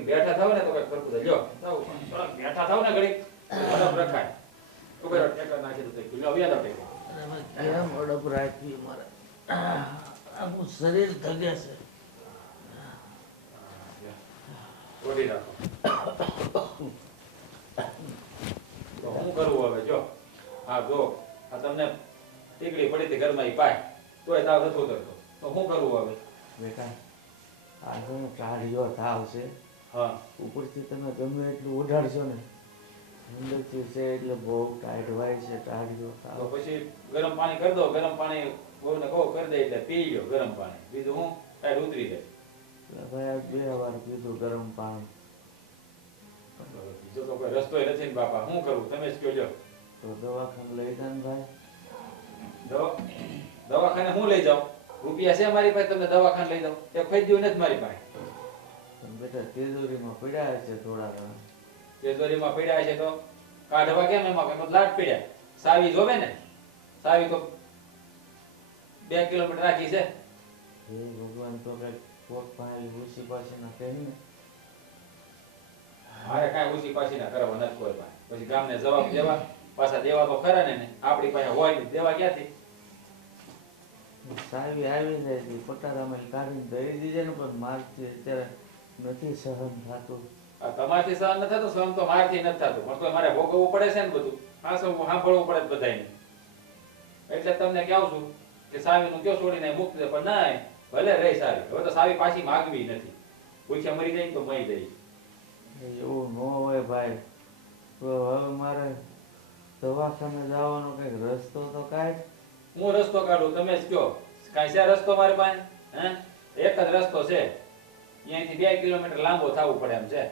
બેઠા થાવ ને તો કઈ કરતું થાય. બેઠા થાવ ને ઘડી બરફ રખાય. કેમ અડપ રાખવી મારે આખું શરીર ધગે છે. તો હું કરવું હવે જો હા જો આ તમને ટીકડી પડી હતી ઘરમાં ઈ પાય તોય તાવ નથી ઉતરતો. તો હું કરવું હવે? બેટા આ તો ટાઢિયો તાવ છે. હા ઉપરથી તમે ગમે એટલું ઓઢાડશો ને અંદરથી છે એટલે બહુ ટાઈટ હોય છે ટાઢિયો તો તાવ. પછી ગરમ પાણી કરી દો. ગરમ પાણી વહુને કહો કરી દે એટલે પી લ્યો ગરમ પાણી. બીજું હું ટાઈટ ઉતરી જાય. એટલે ભાઈ 2 વાર પીધું ગરમ પાણી. બીજો તો કોઈ રસ્તો નથી ને બાપા. શું કરવું તમે જ કહો લ્યો. તો દવાખાને લઈ જા ને ભાઈ. દવાખાને હું લઈ જાઉં? રૂપિયા છે મારી પાસે તમને દવાખાને લઈ જાઉં? એ ફાયદો નથી મારી પાસે. પણ બેટા તિજોરીમાં પડ્યા છે થોડા ઘણા. તિજોરીમાં પડ્યા છે તો કાઢવા કેમ? એમાં કઈ લાટ પડ્યા. સાવી જોવે ને. સાવી તો 2 કિલોમીટર રાખી છે. હે ભગવાન તો કઈક પોત પાણી ઉછી પાછી ના કહે ને. મારે કાંઈ ઊંચી પાછી ના કરવા નથી કોઈ પાસે. પછી ગામને જવાબ દેવા પાછા દેવા તો ખરા ને. આપણી પાસે હોય ને દેવા ક્યાંથી? સાવી આવી જાય છે પટારામાં કાઢીને દઈ દીધે ને પણ મારથી અત્યારે નથી સહન થતું. આ તમારથી સહન નથી થતું, સહન તો મારથી નથી થતું. પણ તો મારે ભોગવવું પડે છે ને બધું. સાંભળવું પડે બધાને. એટલે તમને કહું છું કે સાવીનું કયો છોડીને મૂકી દે. પણ ના ભલે રહી સાવી. હવે તો સાવી પાછી માગવી નથી. ભૂખ્યા મરી જાય તો મરી જાય. એવું ન હોય ભાઈ. તો હવે મારે દવાખાને જવાનો કઈક રસ્તો તો કાઢ. હું રસ્તો કાઢું તમે જ કયો. કાંઈ છે રસ્તો મારી પાસે? હે એક જ રસ્તો છે. અહીંયાથી 2 કિલોમીટર લાંબો થવું પડે એમ છે.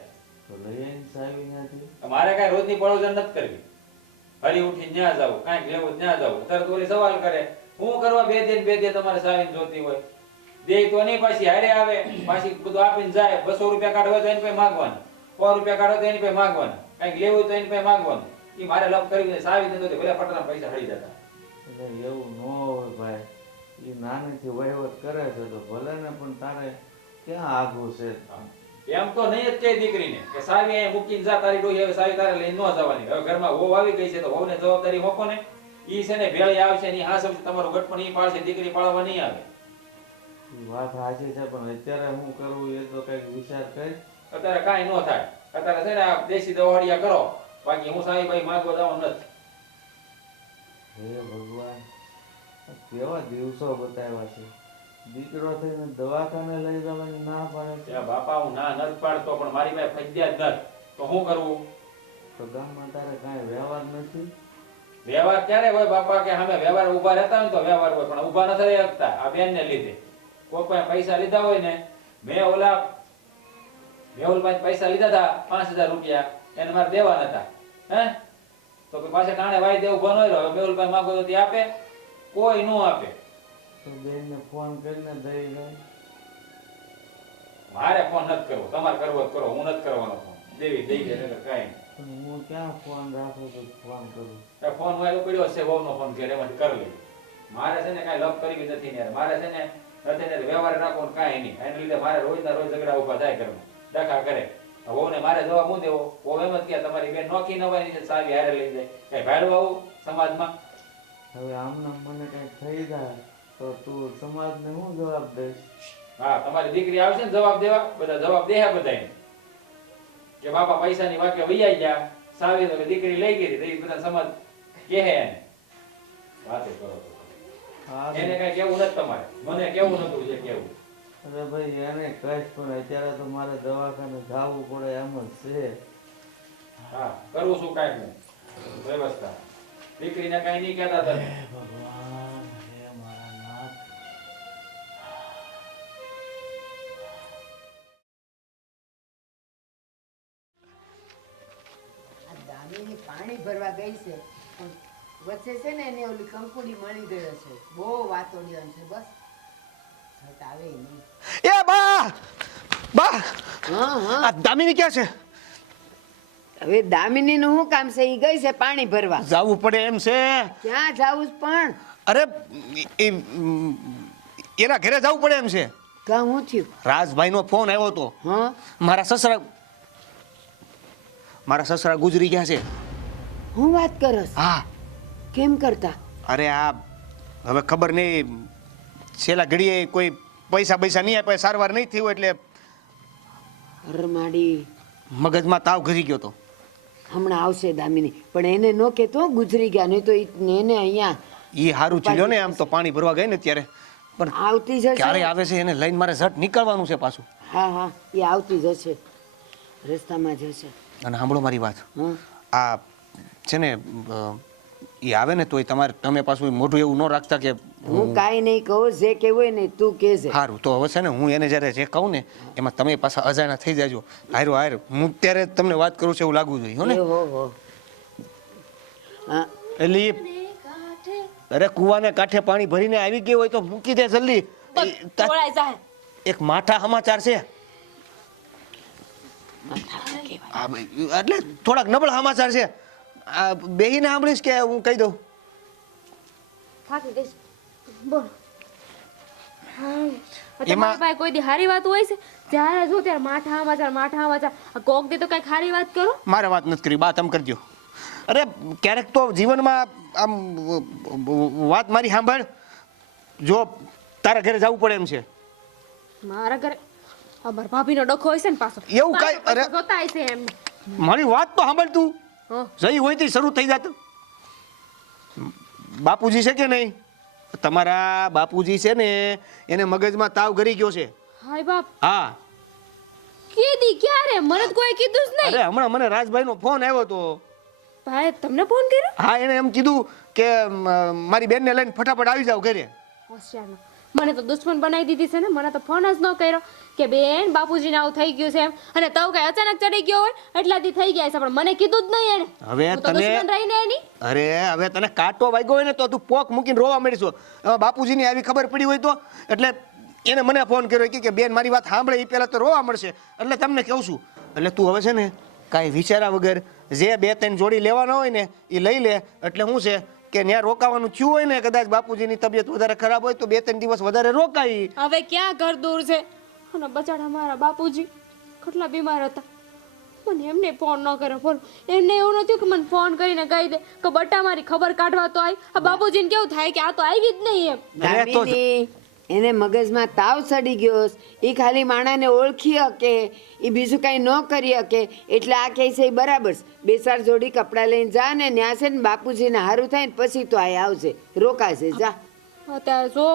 તો લઈ આવીને સાવી ત્યાંથી. મારે કાંઈ રોજની પડોજન નથી કરવી. હરી ઉઠીને ન્યા જાવ, કાંઈક લેવું ન્યા જાવ. તરત ઓલી સવાલ કરે હું કરવા 2 દે તમારે સાવીને જોતી હોય. દે તો નહીં પાછી હારે આવે. પાછી બધું આપીને જાય. 200 રૂપિયા કાઢવા તો એની પાસે માગવાના. 100 રૂપિયા કાઢો તો એની પાસે માગવાના. કાંઈક લેવું તો એની પાસે માગવાનું. એ મારે લપ કરવી સાવી દીધો તો ભલે પટના પૈસા હળી જતા. એટલે એવું ન હોય ભાઈ. એ નાનીથી વહીવટ કરે છે તો ભલે ને પણ તારે ક્યાં આઘું છે. એમ તો નહીં જ કે દીકરીને કે સાવી અહીંયા મૂકીને જા તારી ડોહી હવે સાવી તારે લઈને ન જવાની. હવે ઘરમાં વહુ આવી ગઈ છે તો વહુને જવાબદારી મોકો ને. ઈ છે ને ભેળી આવશે ની હા સમજ તમારું ગટપણ ઈ પાડશે, દીકરી પાડવા નહીં આવે. વાત સાચી છે પણ અત્યારે હું કરું એ તો કઈક વિચાર કર. અત્યારે કાંઈ ન થાય. અત્યારે છે ને આ દેશી દવાડિયા કરો, બાકી હું સાહીભાઈ માંગવા જવાનું નથી. હે ભગવાન, આ કેવા દિવસો બતાવ્યા છે. દીકરો થઈને દવાખાને લઈ જવાની ના પાડે છે. ત્યાં બાપા હું ના નથી પાડતો, પણ મારી પાસે ફજિયાત નથી, તો શું કરવું? તો ગામમાં તારે કાંઈ વ્યવહાર નથી. વ્યવહાર ક્યારે હોય બાપા? કે સામે વ્યવહાર ઊભા રહેતા હોય ને તો વ્યવહાર હોય, પણ ઊભા નથી રહી શકતા આ બેનને લીધે. કોઈ પાસે પૈસા લીધા હોય ને, મેં ઓલા મેહુલભાઈ પૈસા લીધા હતા 5000 રૂપિયા, એને મારે દેવા નતા. હે તો પાછા કાણે વાઈ દેવું બનો રહ્યો. મેહુલભાઈ માંગો તો તે આપે? કોઈ નો આપે. તો બેનને ફોન કરીને દઈ જાય. મારે ફોન નથી કરવો, તમારે કરવો તો કરો, હું નથી કરવાનો ફોન. દેવી દઈ દે નકર કાંઈ નહીં. પણ હું ક્યાં ફોન રાખું તો ફોન કરું. એ ફોન વાયરો પડ્યો છે, વહુનો ફોન કે એમાંથી કરી લઈ. મારે છે ને કાંઈ લપ કરવી નથી ને યાર. મારે છે ને નથી ને વ્યવહાર રાખવો ને કાંઈ નહીં. એના લીધે મારે રોજના રોજ ઝઘડા ઉભા થાય ઘરમાં, ડખા કરે. વહુને મારે જવાબ હું દેવો? વહુ એમ જ કે તમારી બેન નોખી ન હોય ને સાવી હારે લઈ જાય. કઈ ભાડું આવું સમાજમાં? હવે આમના મને કઈ થઈ જાય તો તું સમાજને શું જવાબ દઈશ? હા, તમારી દીકરી આવશે ને જવાબ દેવા, બધા જવાબ દે બધાને કે બાપા પૈસાની વાક્ય વૈયાઈ ગયા, સાવી તો કે દીકરી લઈ ગઈ તો એ બધા સમાજ કહે એને. વાતે કરો તો. હા એને કઈ કેવું નથી તમારે, મને કેવું નતું જે કેવું. અરે ભાઈ એને કહીશ પણ અત્યારે તો મારે દવાખાને જવું પડે એમ જ છે. હા, કરું છું કાંઈક હું વ્યવસ્થા. દીકરીને કઈ નહીં કહેતા તમે. હે ભગવાન, હે મારા નાથ. આ દામિની પાણી ભરવા ગઈ છે પણ વચ્ચે છે ને એને ઓલી કંકુડી મળી ગયો છે. બહુ વાતો લ્યો છે, બસ હટ આવે નહીં. એ બા બા, હા હા, આ દામિની ક્યાં છે? હવે દામિની નું શું કામ છે? ઈ ગઈ છે પાણી ભરવા. જાવું પડે એમ છે. ક્યાં જાવું છે પણ? અરે એના ઘરે જવું પડે એમ છે. કાં હું થયું? રાજભાઈનો ફોન આવ્યો હતો. હા, મારા સસરા ગુજરી ગયા છે. હું વાત કરસ? હા, કેમ કરતા? અરે આ હવે ખબર નહીં, છેલ્લા ઘડીએ કોઈ પૈસા નહીં આપ્યા, સારવાર નહીં થયું એટલે અરે માડી, મગજમાં તાવ ઘરી ગયો તો. હમણાં આવશે દામિની, પણ એને નો કેતો ગુજરી ગયા, નહીં તો એને અહીંયા એ સારું ચીલ્યો ને, આમ તો પાણી ભરવા ગઈ ને ત્યારે. પણ આવતી જશે. ક્યારે આવે છે એને લઈને મારે ઝટ નીકળવાનું છે પાછું. હા હા, એ આવતી જશે, રસ્તામાં જશે. અને સાંભળો મારી વાત, હા, આ છે ને એ આવે ને તોય તમે પાછું મોઢું એવું ન રાખતા કે હું કાંઈ નહીં કહું, જે કેવું હોય ને તું કહેજે. સારું. તો હવે છે ને હું એને જ્યારે જે કહું ને એમાં તમે પાછા અજાણા થઈ જાજો. હારો હાર હું ત્યારે તમને વાત કરું છું એવું લાગવું જોઈએ, હો ને? હો. હા, એટલે ઈ અરે કુવાને કાંઠે પાણી ભરીને આવી ગયું હોય તો મૂકી દે જલ્દી. તોડાઈ જાય. એક માઠા સમાચાર છે. હા, એટલે થોડાક નબળા સમાચાર છે. આ બેહીને સાંભળીશ કે હું કહી દઉં? થાકી ગઈશ. બોલો. એમાં- તમારી પાસે કોઈ દી હારી વાત હોય છે? જ્યારે જો ત્યારે માઠા સમાચાર. આ કોક દી તો કઈક હારી વાત કરો. મારે વાત નથી કરી, બા તમે કરજો. અરે ક્યારેક તો જીવનમાં આમ વાત મારી સાંભળ. જો તારા ઘરે જવું પડે એમ છે. મારા ઘરે અમાર ભાભીનો ડખો હોય છે ને પાછો. એવું કાંઈ- પાછો અરે. જોતા હશે એમ. મારી વાત તો સાંભળ તું. હં. જઈ હોય તે શરૂ થઈ જાત. બાપુજી છે કે નહીં? તમારા બાપુજી છે ને એને મગજમાં તાવ ગરી ગયો છે. હાય બાપ, હા, કીધી ક્યારે? મને તો કોઈ કીધું જ નહીં. અરે હમણાં મને રાજભાઈનો ફોન આવ્યો હતો. ભાઈ તમને ફોન કર્યો? હા, એને એમ કીધું કે મારી બેનને લઈને ફટાફટ આવી જાવ ઘરે. હોશિયારનો. મને તો દુશ્મન બનાવી દીધી છે ને. મને તો ફોન જ ન કર્યો કે બેન બાપુજીને આવું થઈ ગયું છે એમ. અને તવ કઈ અચાનક ચડી ગયો હોય એટલાથી થઈ ગયા છે, પણ મને કીધું જ નહીં એને. હવે હું તો તને- દુશ્મન રહીને એની. અરે હવે તને કાંટો વાગ્યો હોય ને તો તું પોક મૂકીને રોવા માંડીશું. હવે બાપુજીની આવી ખબર પડી હોય તો એટલે એને મને ફોન કર્યો કે બેન મારી વાત સાંભળે એ પહેલાં તો રોવા મળશે. એટલે તમને કહું છું, એટલે તું હવે છે ને કાંઈ વિચારા વગર જે 2-3 જોડી લેવાના હોય ને એ લઈ લે. એટલે શું છે કે ત્યાં રોકાવાનું થયું હોય ને, કદાચ બાપુજીની તબિયત વધારે ખરાબ હોય તો 2-3 દિવસ વધારે રોકાય. હવે ક્યાં ઘર દૂર છે? અને બચાડા મારા બાપુજી કેટલા બીમાર હતા. મને એમને ફોન ન કરે બોલો. એમને એવું નતું કે મને ફોન કરીને કહી દે કે બટા મારી ખબર કાઢવા તો આવી. આ બાપુજીને કેવું થાય કે આ તો આવી જ નહીં એમ. અરે તો દામિની, એને મગજમાં તાવ સડી ગયો એ ખાલી માણાને ઓળખી શકે, એ બીજું કાંઈ ન કરી શકે. એટલે આ કહે છે એ બરાબર છે. બે ચાર જોડી કપડાં લઈને જા ને ન્યા છે ને બાપુજીને હારું થાય ને પછી તો આ આવશે, રોકાશે. જા. અત્યારે જો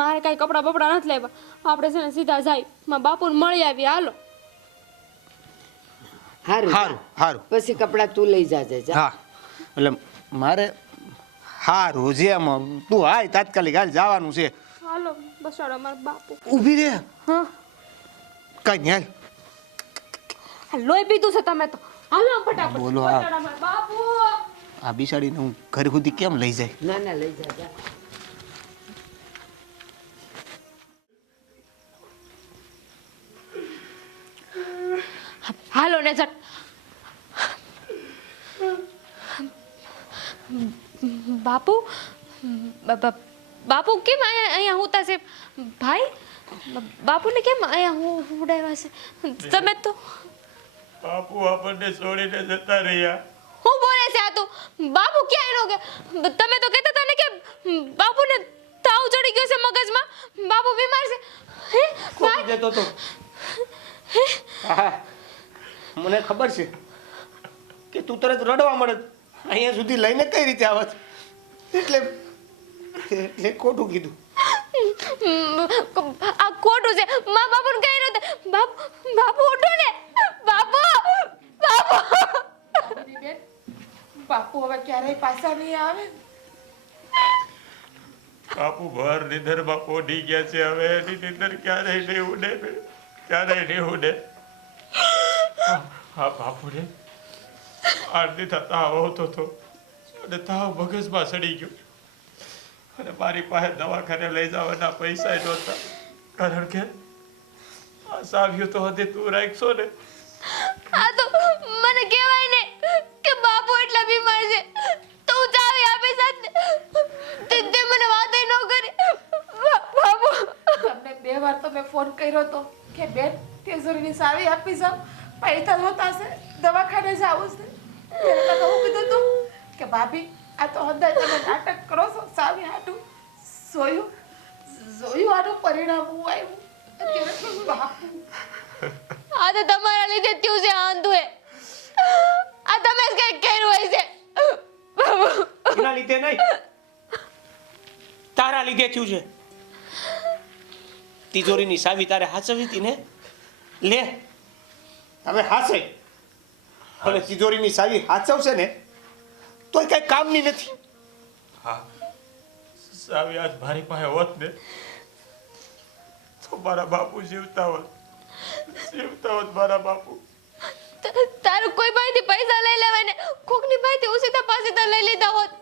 મારે કાંઈ કપડાં બપડા નથી લેવા. આપણે છે ને સીધા જાય મારા બાપુને મળી આવી. હાલો. હારું હારું હારું. પછી કપડાં તું લઈ જાજે. જા. હા એટલે મારે હારું જેમ તું હાય તાત્કાલિક હાલ જવાનું છે. હાલો બસાડો મારા બાપુ. ઊભી રે. હા કાંઈ હાલ. આ લોહી પીધું છે તમે તો. હાલો ફટાફટ. બોલો આ. બસાડો મારા બાપુ. આ બિસાડીને હું ઘર સુધી કેમ લઈ જાય? ના ના લઈ જા. જા. હાલો ને જટ. બાપુ બાપુ કેમ અહીંયા હુતા છે ભાઈ? બાપુને કેમ અહીંયા ઉડાવ્યા છે તમે તો? બાપુ આપણને છોડીને જતા રહ્યા. હું બોલે છે આ તો? બાપુ ક્યાં એનો કે તમે તો કહેતા હતા ને કે બાપુને તાવ ચડી ગયો છે મગજમાં, બાપુ બીમાર છે. હે ખોટી જતો તો. હા મને ખબર છે કે તું તરત રડવા મળે. અહીંયા સુધી લઈને કઈ રીતે આવત? એટલે એટલે ખોટું કીધું. આ ખોટું છે. મા બાપુને કઈ નહોતું. બાપુ ઉઠો ને. બાપુ બાપુ. બેન, બાપુ હવે ક્યારેય પાછા નહીં આવે. બાપુ ભર નિંદરમાં પોઢી ગયા છે. હવે એની નિંદર ક્યારેય નહીં ઉડે, ક્યારેય નહીં ઉડે. હા બાપુને આરતી તાવ આવતો હતો અને તાવ મગજમાં સડી ગયો અને મારી પાસે દવાખાને લઈ જવાના પૈસા નહોતા. કારણ કે આ સાવ્યું તો હતી તું રાખશો ને. આ તો મને કહેવાય ને કે બાપુ એટલા બીમાર છે તો હું ચાવી આપી સાથ તે મને વાત ન કરી. બાપુ તમને 2 વાર તો મેં ફોન કર્યો તો કે બેન તિજોરીની સાવી આપી જાવ, પૈસા હોતા છે, દવાખાને જવું છે. એટલે તો હું કીધું તું કે ભાભી આ તો હંદાય તમે નાટક કરો છો. સાવી હાટું જોયું આનું પરિણામ હું આવ્યું. અત્યારે બાપુ આ તો તમારા લીધે થયું છે. આંધુએ આ તમે જ કઈક કર્યું હોય છે. બાપુ એના લીધે નહીં, તારા લીધે થયું છે. તિજોરીની સાવી તારે હાચવી હતી ને, લે હવે હાચે. અને તિજોરીની સાવી હાચવશે ને તોય કઈ કામની નથી. હા સાવી આજ મારી પાસે હોત ને તો મારા બાપુ જીવતા હોત મારા બાપુ. તારું કોઈ પાસેથી પૈસા લઈ લેવાય ને કોકની પાસેથી ઉસીતા પાસેથી લઈ લીધા હોત.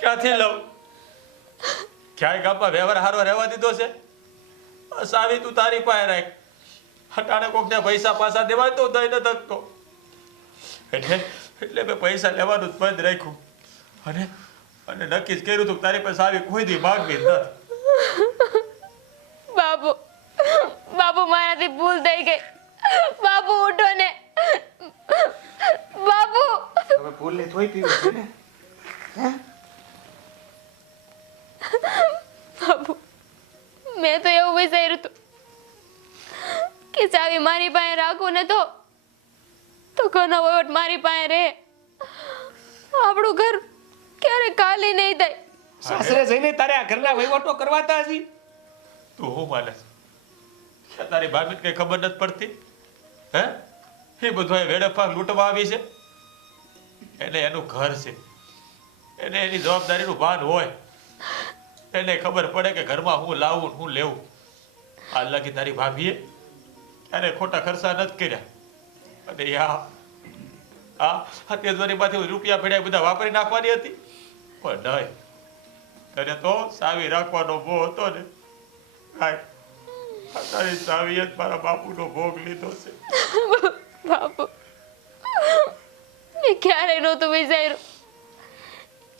ક્યાંથી લઉં? ક્યાંય ગામમાં વ્યવહાર હારો રહેવા દીધો છે? સાવી તું તારી પાસે રાખ. હટાણે કોકને પૈસા પાછા દેવાય તો દઈ ન થકતો. એટલે મેં પૈસા લેવાનું જ બંધ રાખ્યું અને નક્કી જ કર્યું હતું તારી પાસે આવી કોઈ દી માંગવી જ નથી. બાપુ મારાથી ભૂલ થઈ ગઈ. બાપુ ઉઠો ને. બાપુ હવે ભૂલને થોઈ પીવું છે ને. બાપુ મેં તો એવું વિચાર્યું હતું કે ચાવી મારી પાસે રાખું ને તો ઘરનો વહીવટ મારી પાસે રહે. આપણું ઘર ક્યારે ખાલી નહીં થાય. સાસરે જઈને તારે આ ઘરના વહીવટો કરવાતા હજી. તું હું માને છે? તારી ભાભી કઈ ખબર નથી પડતી? હે એ બધું વેડફા લૂંટવા આવી છે. એને એનું ઘર છે, એને એની જવાબદારીનું ભાન હોય. એને ખબર પડે કે ઘરમાં હું લાવું હું લેવું. હાલ લગી તારી ભાભીએ એને ખોટા ખર્ચા નથી કર્યા. અને આ તેજવારીમાંથી રૂપિયા ભેળ્યા બધા વાપરી નાખવાની હતી પણ નહીં. તને તો સાવી રાખવાનો મોહ હતો ને. તારી સાવીએ જ મારા બાપુનો ભોગ લીધો છે. બાપુ મેં ક્યારે નહોતું વિચાર્યું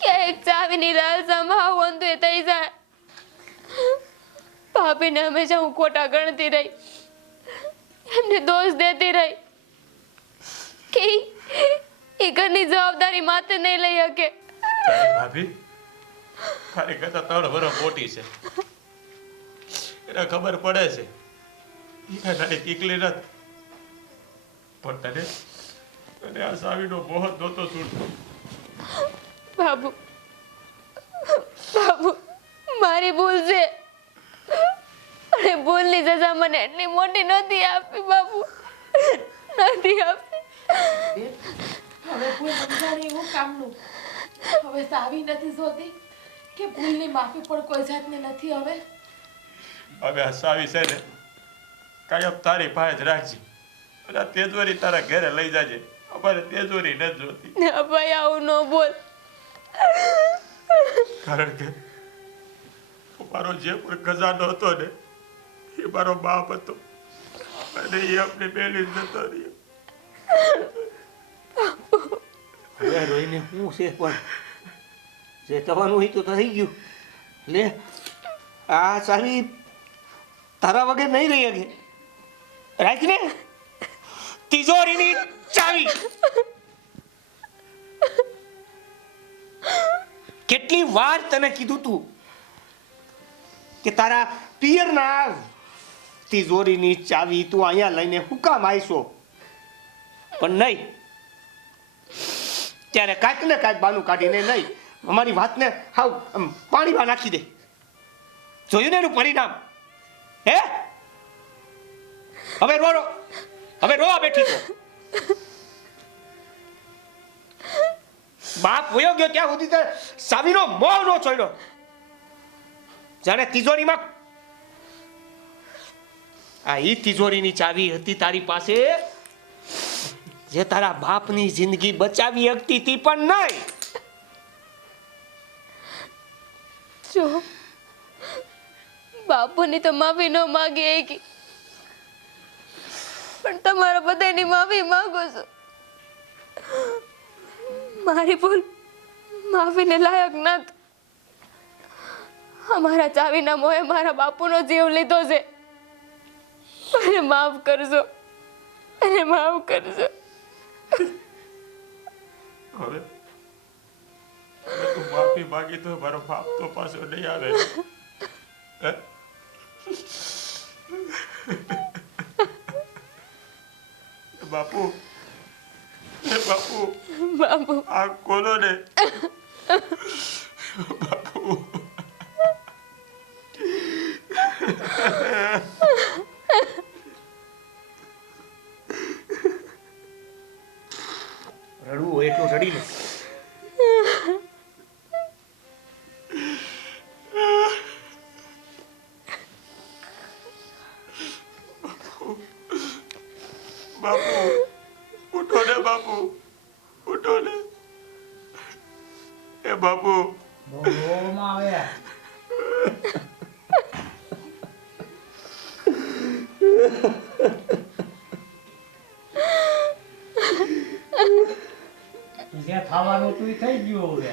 કે એક ચાવીની લાલસામાં આવું અંધું થઈ જાય. ભાભીને હંમેશા હું ખોટા ગણતી રહી, એમને દોષ દેતી રહી. કે એ ઘરની જવાબદારી માથે નહીં લઈ શકે. તારી ભાભી તારી કરતા 3 વર્ષ મોટી છે. એને ખબર પડે છે એ નાની કીકલી નથી. પણ તને આ સાવીનો મોહ નહોતો છૂટતો. બાબુ બાબુ મારી ભૂલ છે અને ભૂલની સજા મને એટલી મોટી નથી આપી બાબુ, નથી આપી. હવે કોઈ સમજાણી એવું કામનું હવે સાવી નથી જોતી કે ભૂલની માફી પણ કોઈ જાતને નથી. હવે આ સાવી છે ને કાયમ તારી પાસે જ રાખજે. અને આ તેજોરી તારા ઘરે લઈ જાજે. અમારે તેજોરી નથી જોતી. ના ભાઈ આવું ન બોલ. કારણ કે મારો જે પણ ખજાનો હતો ને એ મારો બાપ હતો અને એ આપણે પહેલી જ જતો રહ્યો. હવે રોઈને શું છે પણ જે થવાનું હોય તો થઈ ગયું. લે આ ચાવી તારા વગર નહીં રહી શકે. રાખને તિજોરીની ચાવી. કેટલી વાર તને કીધું તું કે તારા પિયરના તિજોરીની ચાવી તું અહીંયા લઈને હું કામ આવીશો, પણ નહીં. ત્યારે કાંઈક ને કાંઈક બાનું કાઢીને નહીં અમારી વાતને હાવ પાણીમાં નાખી દે. જોયું ને એનું પરિણામ? હે હવે રોવા બેઠી તો. બાપ વયો ગયો ત્યાં સુધી સાવીનો મોહ નો છોડ્યો. જાણે તિજોરીમાં આ ઈ તિજોરીની ચાવી હતી તારી પાસે જે તારા બાપની જિંદગી બચાવી શકતી હતી, પણ નહીં. જો બાપુની તો માફી ન માગી એકી, પણ તમારા બધાની માફી માંગુ છું. મારી ભૂલ માફીને લાયક નથી. અમારા ચાવીના મોહે મારા બાપુનો જીવ લીધો છે. મને માફ કરજો, મને માફ કરજો. હવે તું માફી માંગી તો મારો બાપ તો પાછો નહીં આવે. હે? બાપુ બાપુ બાપુ આ કોનો ને બાપુ. રડવું હોય એટલું રડી લે. બાપુ ઉઠો ને બાપુ, ઉઠો ને. એ બાપુ જે થવાનું તું થઈ ગયું હવે.